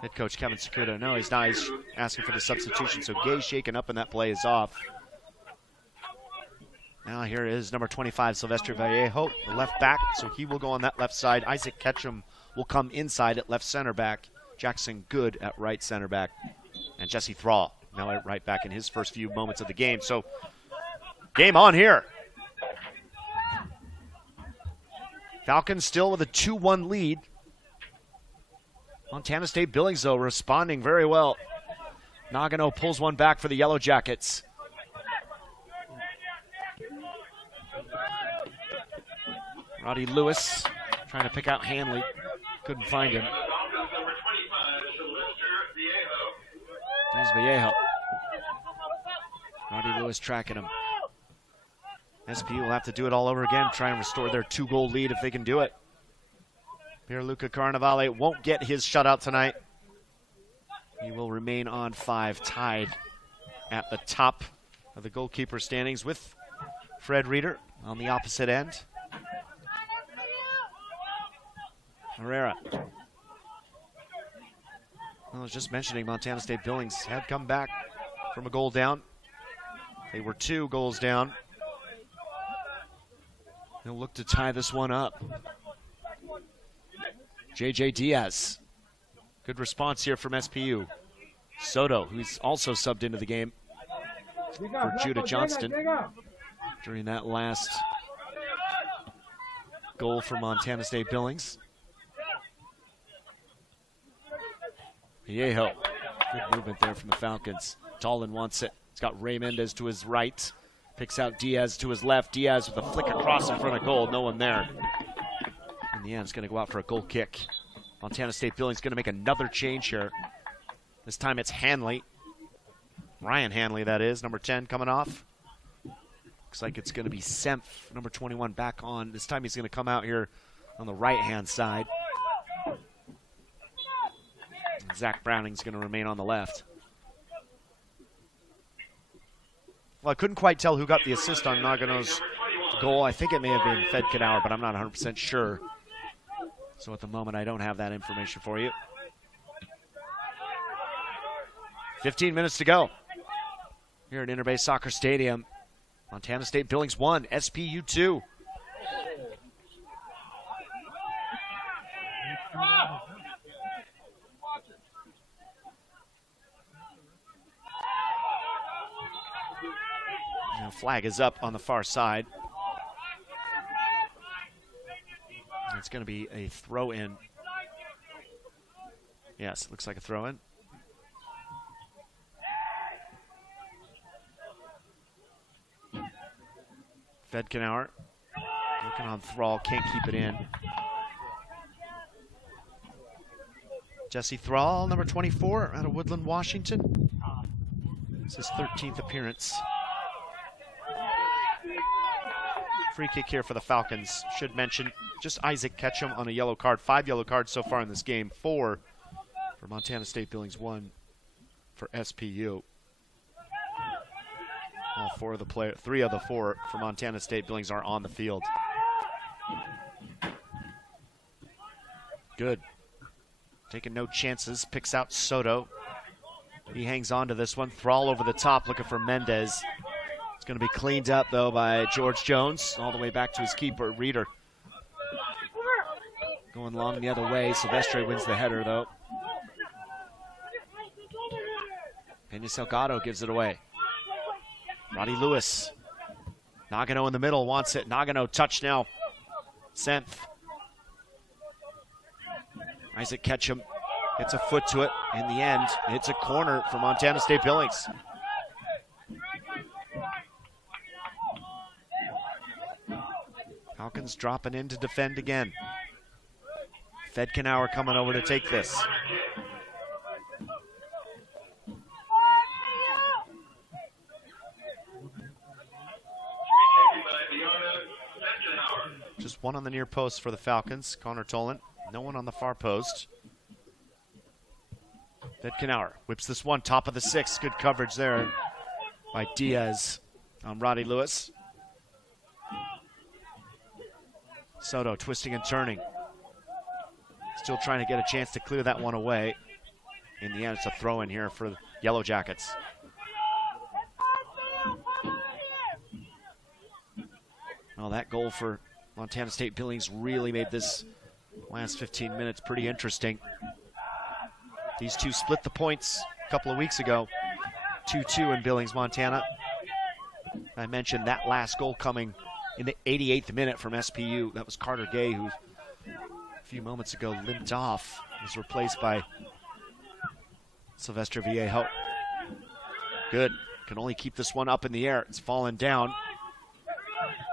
Head coach Kevin Sakuda, no, he's not. He's asking for the substitution, so Gay shaken up and that play is off. Now here is number 25, Sylvester Vallejo, the left back, so he will go on that left side. Isaac Ketchum will come inside at left center back. Jackson Good at right center back. And Jesse Thrall now at right back in his first few moments of the game. So game on here. Falcons still with a 2-1 lead. Montana State Billings, though, responding very well. Nagano pulls one back for the Yellow Jackets. Roddy Lewis trying to pick out Hanley. Couldn't find him. There's Vallejo. Roddy Lewis tracking him. SP will have to do it all over again, try and restore their 2-goal lead if they can do it. Pierluca Carnevale won't get his shutout tonight. He will remain on 5, tied at the top of the goalkeeper standings with Fred Reeder on the opposite end. Herrera. I was just mentioning Montana State Billings had come back from a goal down. They were 2 goals down. They'll look to tie this one up. J.J. Diaz. Good response here from SPU. Soto, who's also subbed into the game for Judah Johnston during that last goal for Montana State Billings. Viejo, good movement there from the Falcons. Tallin wants it. He's got Ray Mendes to his right. Picks out Diaz to his left. Diaz with a flick across in front of goal. No one there. In the end, it's going to go out for a goal kick. Montana State Billings going to make another change here. This time it's Hanley. Ryan Hanley, that is, number 10 coming off. Looks like it's going to be Senf, number 21, back on. This time he's going to come out here on the right-hand side. And Zach Browning's going to remain on the left. Well, I couldn't quite tell who got the assist on Nagano's goal. I think it may have been Fed Knauer, but I'm not 100% sure. So at the moment, I don't have that information for you. 15 minutes to go here at Interbay Soccer Stadium. Montana State Billings 1, SPU 2. Now flag is up on the far side. It's going to be a throw-in. Yes, looks like a throw-in. Fedkenauer looking on Thrall, can't keep it in. Jesse Thrall, number 24, out of Woodland, Washington. It's his 13th appearance. Free kick here for the Falcons. Should mention just Isaac Ketchum on a yellow card. 5 yellow cards so far in this game. 4 for Montana State Billings, 1 for SPU. All 4 of the players, 3 of the 4 for Montana State Billings are on the field. Good. Taking no chances. Picks out Soto. He hangs on to this one. Thrall over the top looking for Mendes. It's going to be cleaned up, though, by George Jones. All the way back to his keeper, Reeder. Going long the other way. Silvestre wins the header, though. Pena Salgado gives it away. Roddy Lewis. Nagano in the middle wants it. Nagano touch now. Senf. Isaac Ketchum gets a foot to it. In the end, it's a corner for Montana State Billings. Falcons dropping in to defend again. Fedkenauer coming over to take this. Just one on the near post for the Falcons. Connor Tolan. No one on the far post. Fedkenauer whips this one, top of the 6. Good coverage there by Diaz on Roddy Lewis. Soto twisting and turning. Still trying to get a chance to clear that one away. In the end, it's a throw in here for the Yellow Jackets. Well, that goal for Montana State Billings really made this last 15 minutes pretty interesting. These two split the points a couple of weeks ago. 2-2 in Billings, Montana. I mentioned that last goal coming in the 88th minute from SPU. That was Carter Gay, who a few moments ago limped off. Was replaced by Silvestre Viejo. Good. Can only keep this one up in the air. It's fallen down.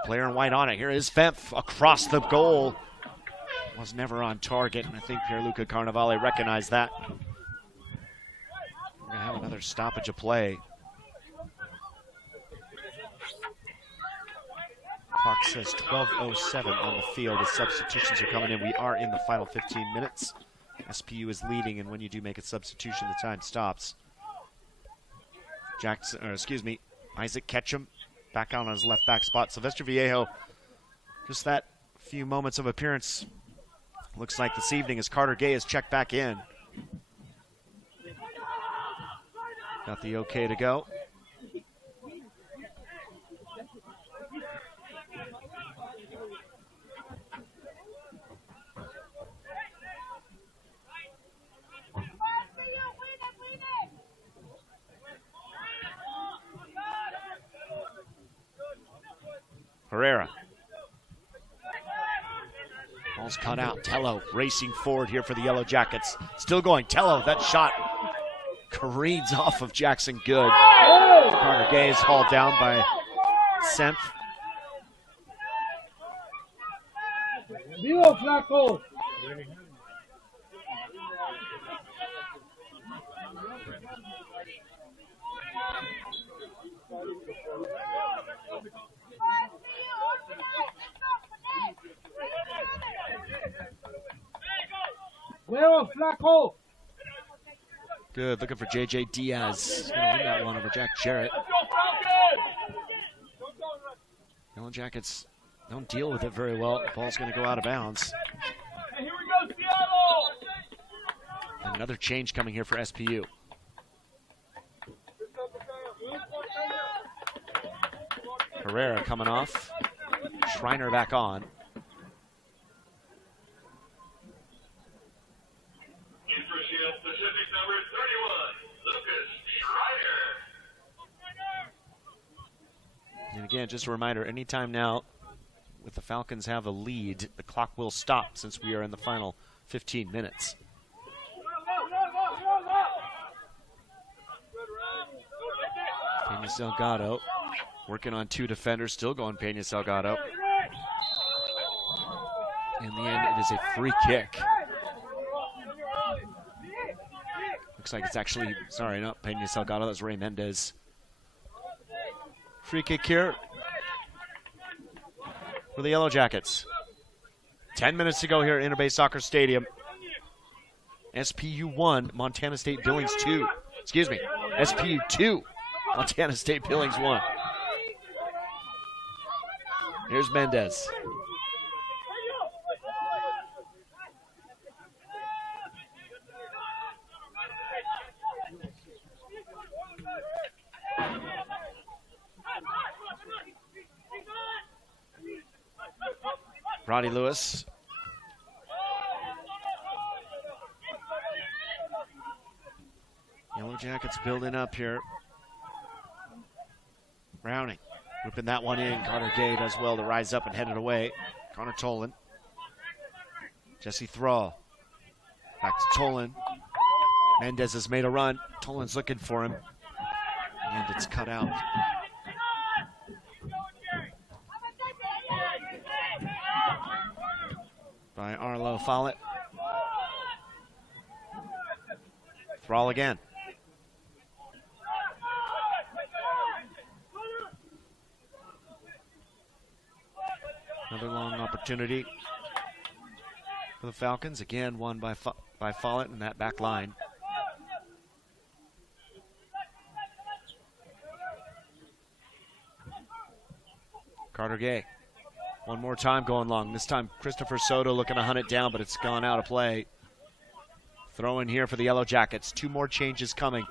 Player in white on it. Here is Femf across the goal. Was never on target, and I think Pierluca Carnevale recognized that. We're going to have another stoppage of play. Clock says 12:07 on the field as substitutions are coming in. We are in the final 15 minutes. SPU is leading, and when you do make a substitution, the time stops. Isaac Ketchum back out on his left back spot. Silvestre Viejo, just that few moments of appearance Looks like this evening as Carter Gay is checked back in. Got the okay to go. Herrera. Ball's cut out. Tello racing forward here for the Yellow Jackets. Still going. Tello, that shot careens off of Jackson Good. Carter Gay is hauled down by Senf. Vivo, flaco! Huevo, flaco! Good, looking for J.J. Diaz. He's going to win that one over Jack Jarrett. Yellow Jackets don't deal with it very well. The ball's going to go out of bounds. Hey, here we go, Seattle! And another change coming here for SPU. Herrera coming off. Schreiner back on. Pacific number 31, Lucas Schreiner. And again, just a reminder, anytime now with the Falcons have a lead, the clock will stop since we are in the final 15 minutes. Pena Salgado working on two defenders, still going Pena Salgado. In the end, it is a free kick. Looks like it's actually, sorry, not Pena Salgado, that's Ray Mendes. Free kick here for the Yellow Jackets. 10 minutes to go here at Interbay Soccer Stadium. SPU 1, Montana State Billings 2. Excuse me, SPU 2, Montana State Billings 1. Here's Mendes. Roddy Lewis. Yellow Jackets building up here. Browning whipping that one in. Carter Gay does well to rise up and head it away. Connor Tolan. Jesse Thrall. Back to Tolan. Mendes has made a run. Tolan's looking for him. And it's cut out. By Arlo Follett. Thrall again. Another long opportunity for the Falcons. Again, won by Follett in that back line. Carter Gay. One more time going long. This time Christopher Soto looking to hunt it down, but it's gone out of play. Throw in here for the Yellow Jackets. Two more changes coming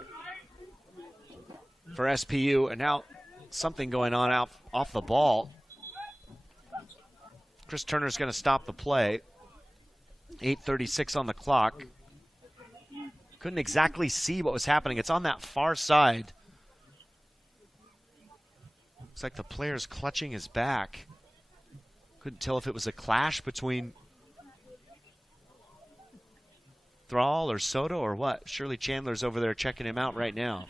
for SPU. And now something going on out off the ball. Chris Turner's going to stop the play. 8:36 on the clock. Couldn't exactly see what was happening. It's on that far side. Looks like the player's clutching his back. Couldn't tell if it was a clash between Thrall or Soto or what. Shirley Chandler's over there checking him out right now.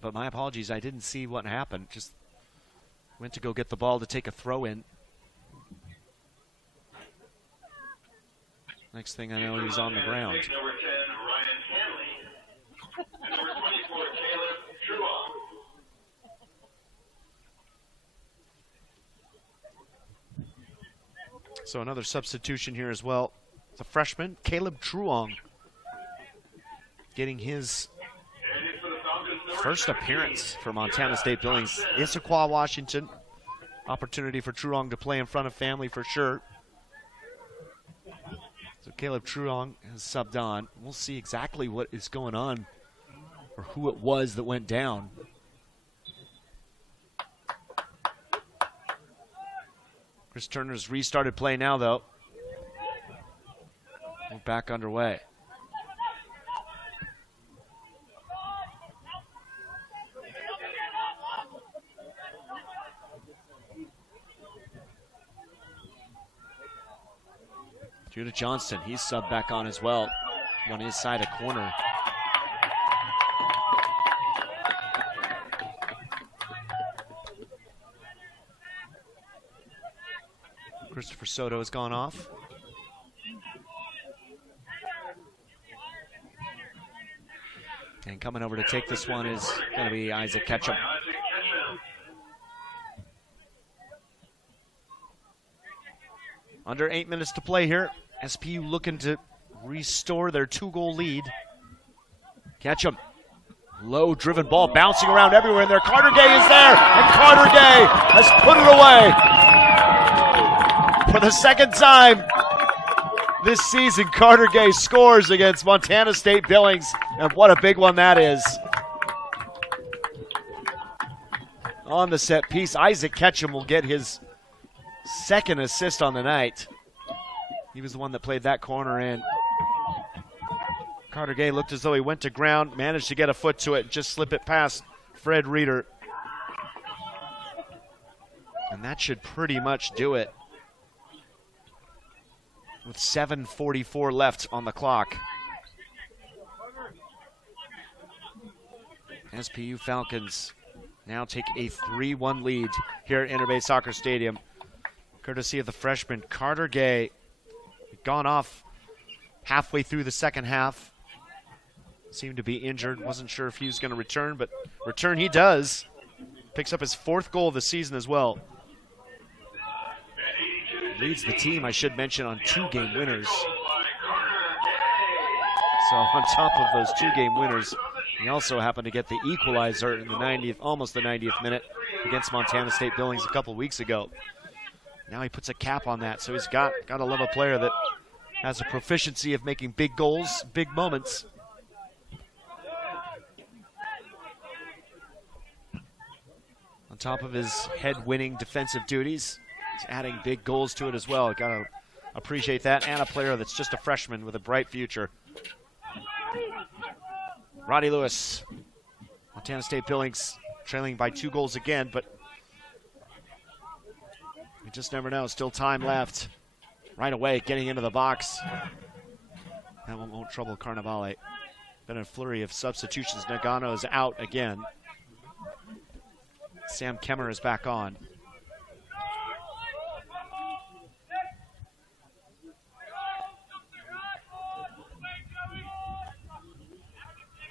But my apologies, I didn't see what happened. Just went to go get the ball to take a throw in. Next thing I know, he's on the ground. Number 10, Ryan Hanley. And number 24, Caleb Truong. So another substitution here as well. It's a freshman, Caleb Truong, getting his And it's for the Falcons, First appearance for Montana State Billings. Issaquah, Washington. Opportunity for Truong to play in front of family for sure. So Caleb Truong has subbed on. We'll see exactly what is going on or who it was that went down. Chris Turner's restarted play now, though. We're back underway. Judah Johnston, he's subbed back on as well. On his side of corner. Christopher Soto has gone off. And coming over to take this one is going to be Isaac Ketchum. Under 8 minutes to play here. SPU looking to restore their 2-goal lead. Ketchum. Low driven ball bouncing around everywhere in there. Carter Gay is there, and Carter Gay has put it away. For the second time this season, Carter Gay scores against Montana State Billings, and what a big one that is. On the set piece, Isaac Ketchum will get his second assist on the night. He was the one that played that corner in. Carter Gay looked as though he went to ground, managed to get a foot to it, and just slip it past Fred Reeder. And that should pretty much do it. With 7:44 left on the clock. SPU Falcons now take a 3-1 lead here at Interbay Soccer Stadium, courtesy of the freshman Carter Gay. Gone off halfway through the second half. Seemed to be injured. Wasn't sure if he was going to return, but return he does. Picks up his 4th goal of the season as well. Leads the team, I should mention, on 2-game winners. So on top of those 2-game winners, he also happened to get the equalizer in the 90th, almost the 90th minute against Montana State Billings a couple weeks ago. Now he puts a cap on that, so he's got to love a player that has a proficiency of making big goals, big moments. On top of his head-winning defensive duties, he's adding big goals to it as well. Got to appreciate that, and a player that's just a freshman with a bright future. Roddy Lewis, Montana State Billings trailing by 2 goals again, but you just never know. Still time left. Right away, getting into the box. That one won't trouble Carnevale. Been a flurry of substitutions. Nagano is out again. Sam Kemmer is back on.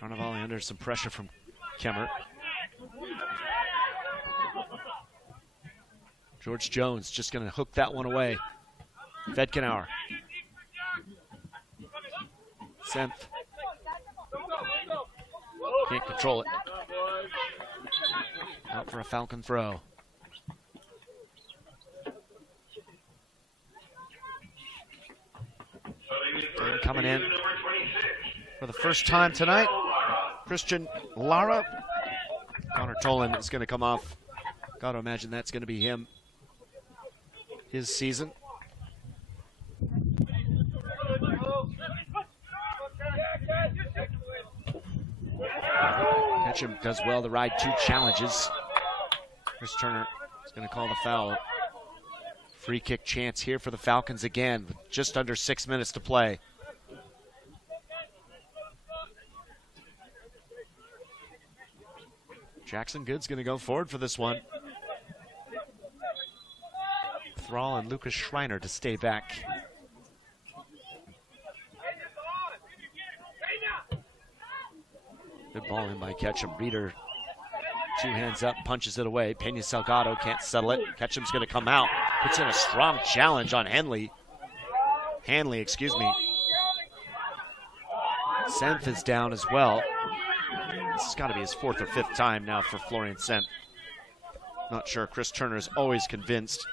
Carnevale under some pressure from Kemmer. George Jones just going to hook that one away. Fedkenauer. Senth. Can't control it. Out for a Falcon throw. And coming in for the first time tonight, Christian Lara. Connor Tolan is going to come off. Got to imagine that's going to be him. His season. Ketchum does well to ride 2 challenges. Chris Turner is going to call the foul. Free kick chance here for the Falcons again, with just under 6 minutes to play. Jackson Good's going to go forward for this one. Thrall and Lucas Schreiner to stay back. Good ball in by Ketchum. Reeder, 2 hands up, punches it away. Pena Salgado can't settle it. Ketchum's going to come out. Puts in a strong challenge on Hanley. Senth is down as well. This has got to be his 4th or 5th time now for Florian Sent. Not sure. Chris Turner is always convinced.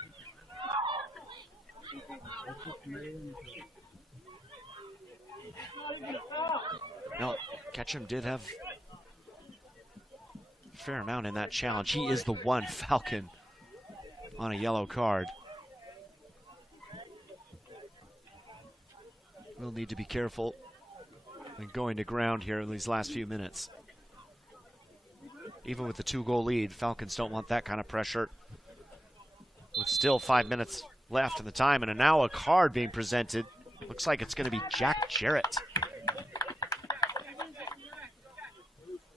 Now, Ketchum did have a fair amount in that challenge. He is the one Falcon on a yellow card. We'll need to be careful when going to ground here in these last few minutes. Even with the 2-goal lead, Falcons don't want that kind of pressure. With still 5 minutes left in the time, and now a card being presented. Looks like it's going to be Jack Jarrett.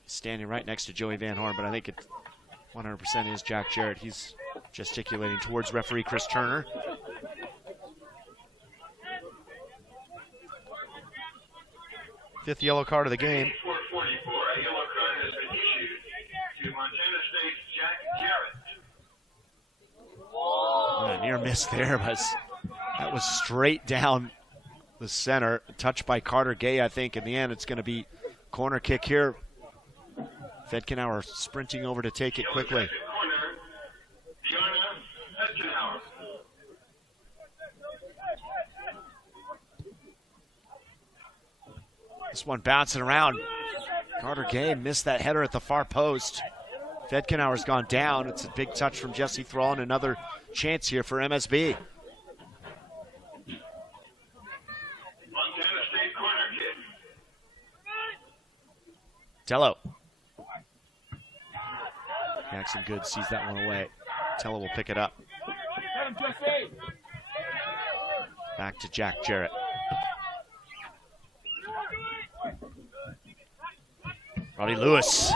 Standing right next to Joey Van Horn, but I think it 100% is Jack Jarrett. He's gesticulating towards referee Chris Turner. Fifth yellow card of the game. 4:44, a yellow card has been issued to Montana State's Jack Jarrett. A near miss there, but that was straight down the center. Touched by Carter Gay, I think. In the end, it's going to be corner kick here. Fedkenauer sprinting over to take it quickly. This one bouncing around. Carter Gay missed that header at the far post. Fedkenauer's gone down. It's a big touch from Jesse Thrall and another chance here for MSB. Montana State corner kick. Tello. Jackson Good sees that one away. Tello will pick it up. Back to Jack Jarrett. Robbie Lewis.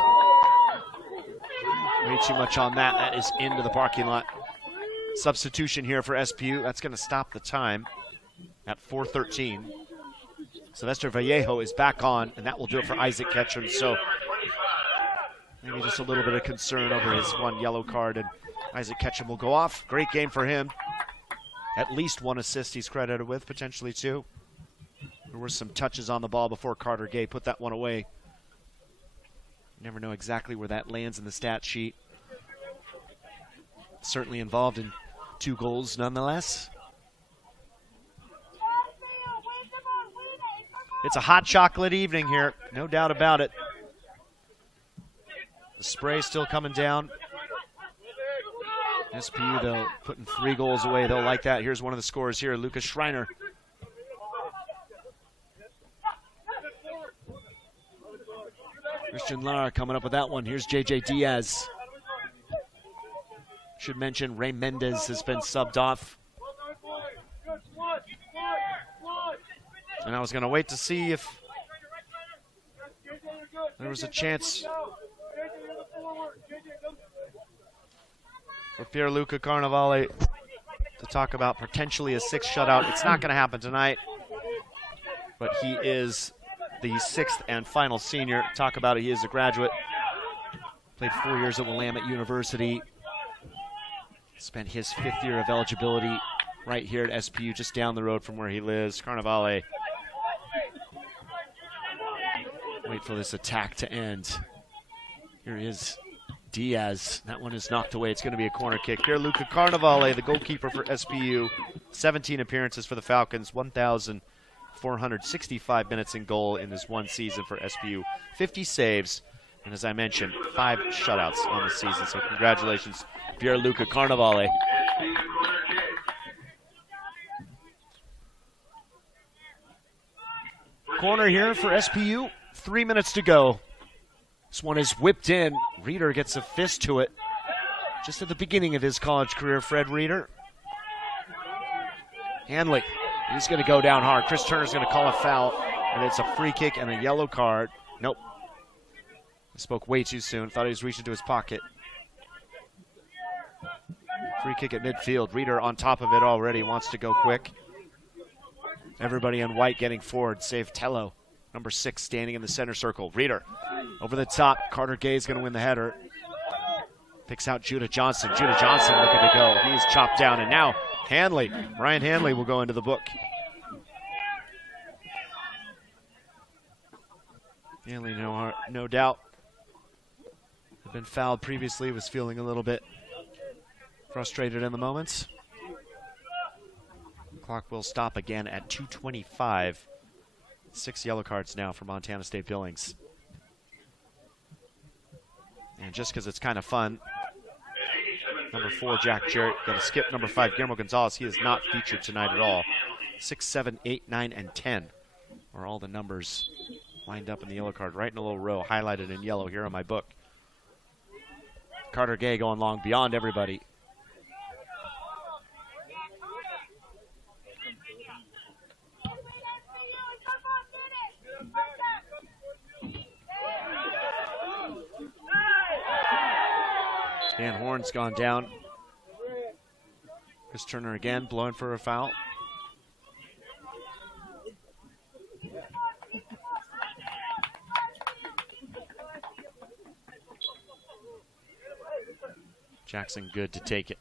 Way too much on that. That is into the parking lot. Substitution here for SPU. That's going to stop the time at 4:13. Sylvester Vallejo is back on, and that will do it for Isaac Ketchum. So maybe just a little bit of concern over his one yellow card, and Isaac Ketchum will go off. Great game for him. At least 1 assist he's credited with, potentially 2. There were some touches on the ball before Carter Gay put that one away. You never know exactly where that lands in the stat sheet. Certainly involved in 2 goals nonetheless. It's a hot chocolate evening here, no doubt about it. The spray still coming down. SPU, though, putting 3 goals away. They'll like that. Here's one of the scorers here, Lucas Schreiner. Christian Lara coming up with that one. Here's JJ Diaz. Should mention Ray Mendes has been subbed off. And I was going to wait to see if there was a chance for Pierluca Carnevale to talk about potentially a 6th shutout. It's not going to happen tonight, but he is the 6th and final senior. Talk about it, he is a graduate. Played 4 years at Willamette University. Spent his 5th year of eligibility right here at SPU, just down the road from where he lives. Carnevale. Wait for this attack to end. Here is Diaz. That one is knocked away. It's going to be a corner kick. Here, Luca Carnevale, the goalkeeper for SPU. 17 appearances for the Falcons. 1,465 minutes in goal in this one season for SPU. 50 saves. And as I mentioned, 5 shutouts on the season. So congratulations, Pierluca Carnevale. Corner here for SPU. 3 minutes to go. This one is whipped in. Reeder gets a fist to it. Just at the beginning of his college career, Fred Reeder. Hanley, he's going to go down hard. Chris Turner's going to call a foul, and it's a free kick and a yellow card. Nope. I spoke way too soon. Thought he was reaching to his pocket. Free kick at midfield. Reeder on top of it already. Wants to go quick. Everybody in white getting forward, save Tello. Number 6 standing in the center circle. Reeder over the top. Carter Gay is going to win the header. Picks out Judah Johnson. Judah Johnson looking to go. He's chopped down, and now Hanley. Ryan Hanley will go into the book. Stanley, no doubt, had been fouled previously, was feeling a little bit frustrated in the moments. Clock will stop again at 2:25. 6 yellow cards now for Montana State Billings. And just because it's kind of fun, number 4, Jack Jarrett, going to skip number 5, Guillermo Gonzalez. He is not featured tonight at all. 6, 7, 8, 9, and 10 are all the numbers lined up in the yellow card, right in a little row, highlighted in yellow here on my book. Carter Gay going long beyond everybody. Dan Horn's gone down. Chris Turner again blowing for a foul. Jackson good to take it.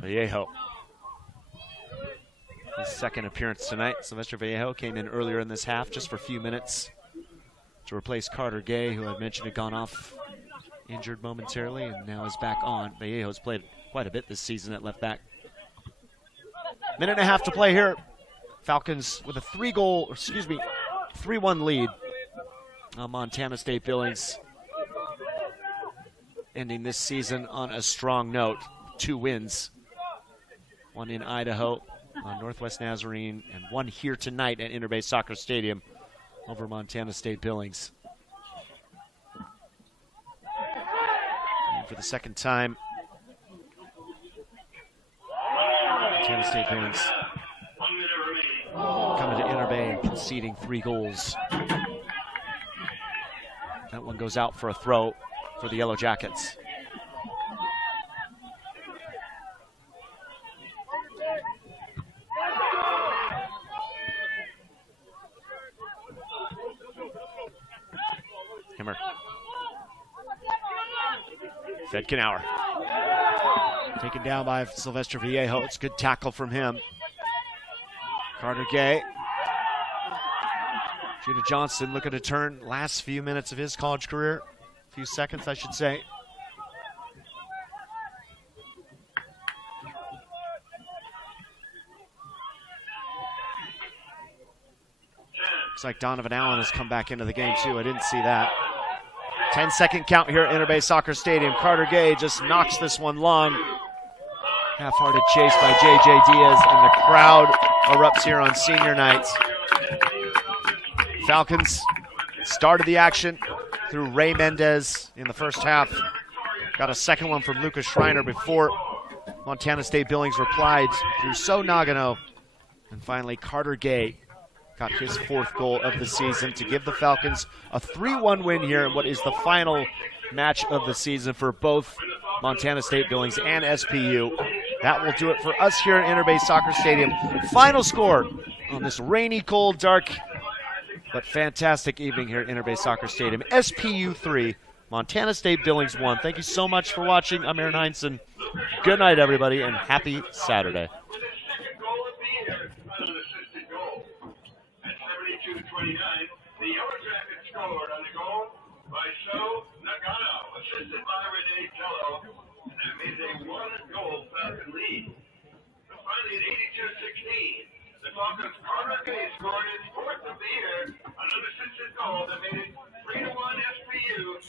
Vallejo. His second appearance tonight. Sylvester Vallejo came in earlier in this half just for a few minutes to replace Carter Gay, who I mentioned had gone off injured momentarily and now is back on. Vallejo's played quite a bit this season at left back. Minute and a half to play here. Falcons with a 3-1 lead on Montana State Billings, ending this season on a strong note. 2 wins, one in Idaho on Northwest Nazarene, and one here tonight at Interbay Soccer Stadium over Montana State Billings. And for the second time, Montana State Billings coming to Interbay and conceding 3 goals. That one goes out for a throw for the Yellow Jackets. Himmer. Fedkenauer. Taken down by Sylvester Vallejo. It's a good tackle from him. Carter Gay. Judah Johnson looking to turn last few minutes of his college career. Few seconds, I should say. Looks like Donovan Allen has come back into the game too. I didn't see that. 10-second count here at Interbay Soccer Stadium. Carter Gay just knocks this one long. Half-hearted chase by J.J. Diaz, and the crowd erupts here on senior night. Falcons started the action through Ray Mendes in the first half. Got a second one from Lucas Schreiner before Montana State Billings replied through So Nagano. And finally, Carter Gay got his 4th goal of the season to give the Falcons a 3-1 win here in what is the final match of the season for both Montana State Billings and SPU. That will do it for us here at Interbay Soccer Stadium. Final score on this rainy, cold, dark, but fantastic evening here at Interbay Soccer Stadium. SPU 3, Montana State Billings 1. Thank you so much for watching. I'm Aaron Heinsohn. Good night, everybody, and happy Saturday. The Yellow Jackets scored on the goal by So Nagano, assisted by Renee Tello, and that made it a 1-goal Falcon lead. But finally, at 82-16, the Falcons' Carter Gay scored his 4th of the year, an unassisted goal that made it 3-1 SPU.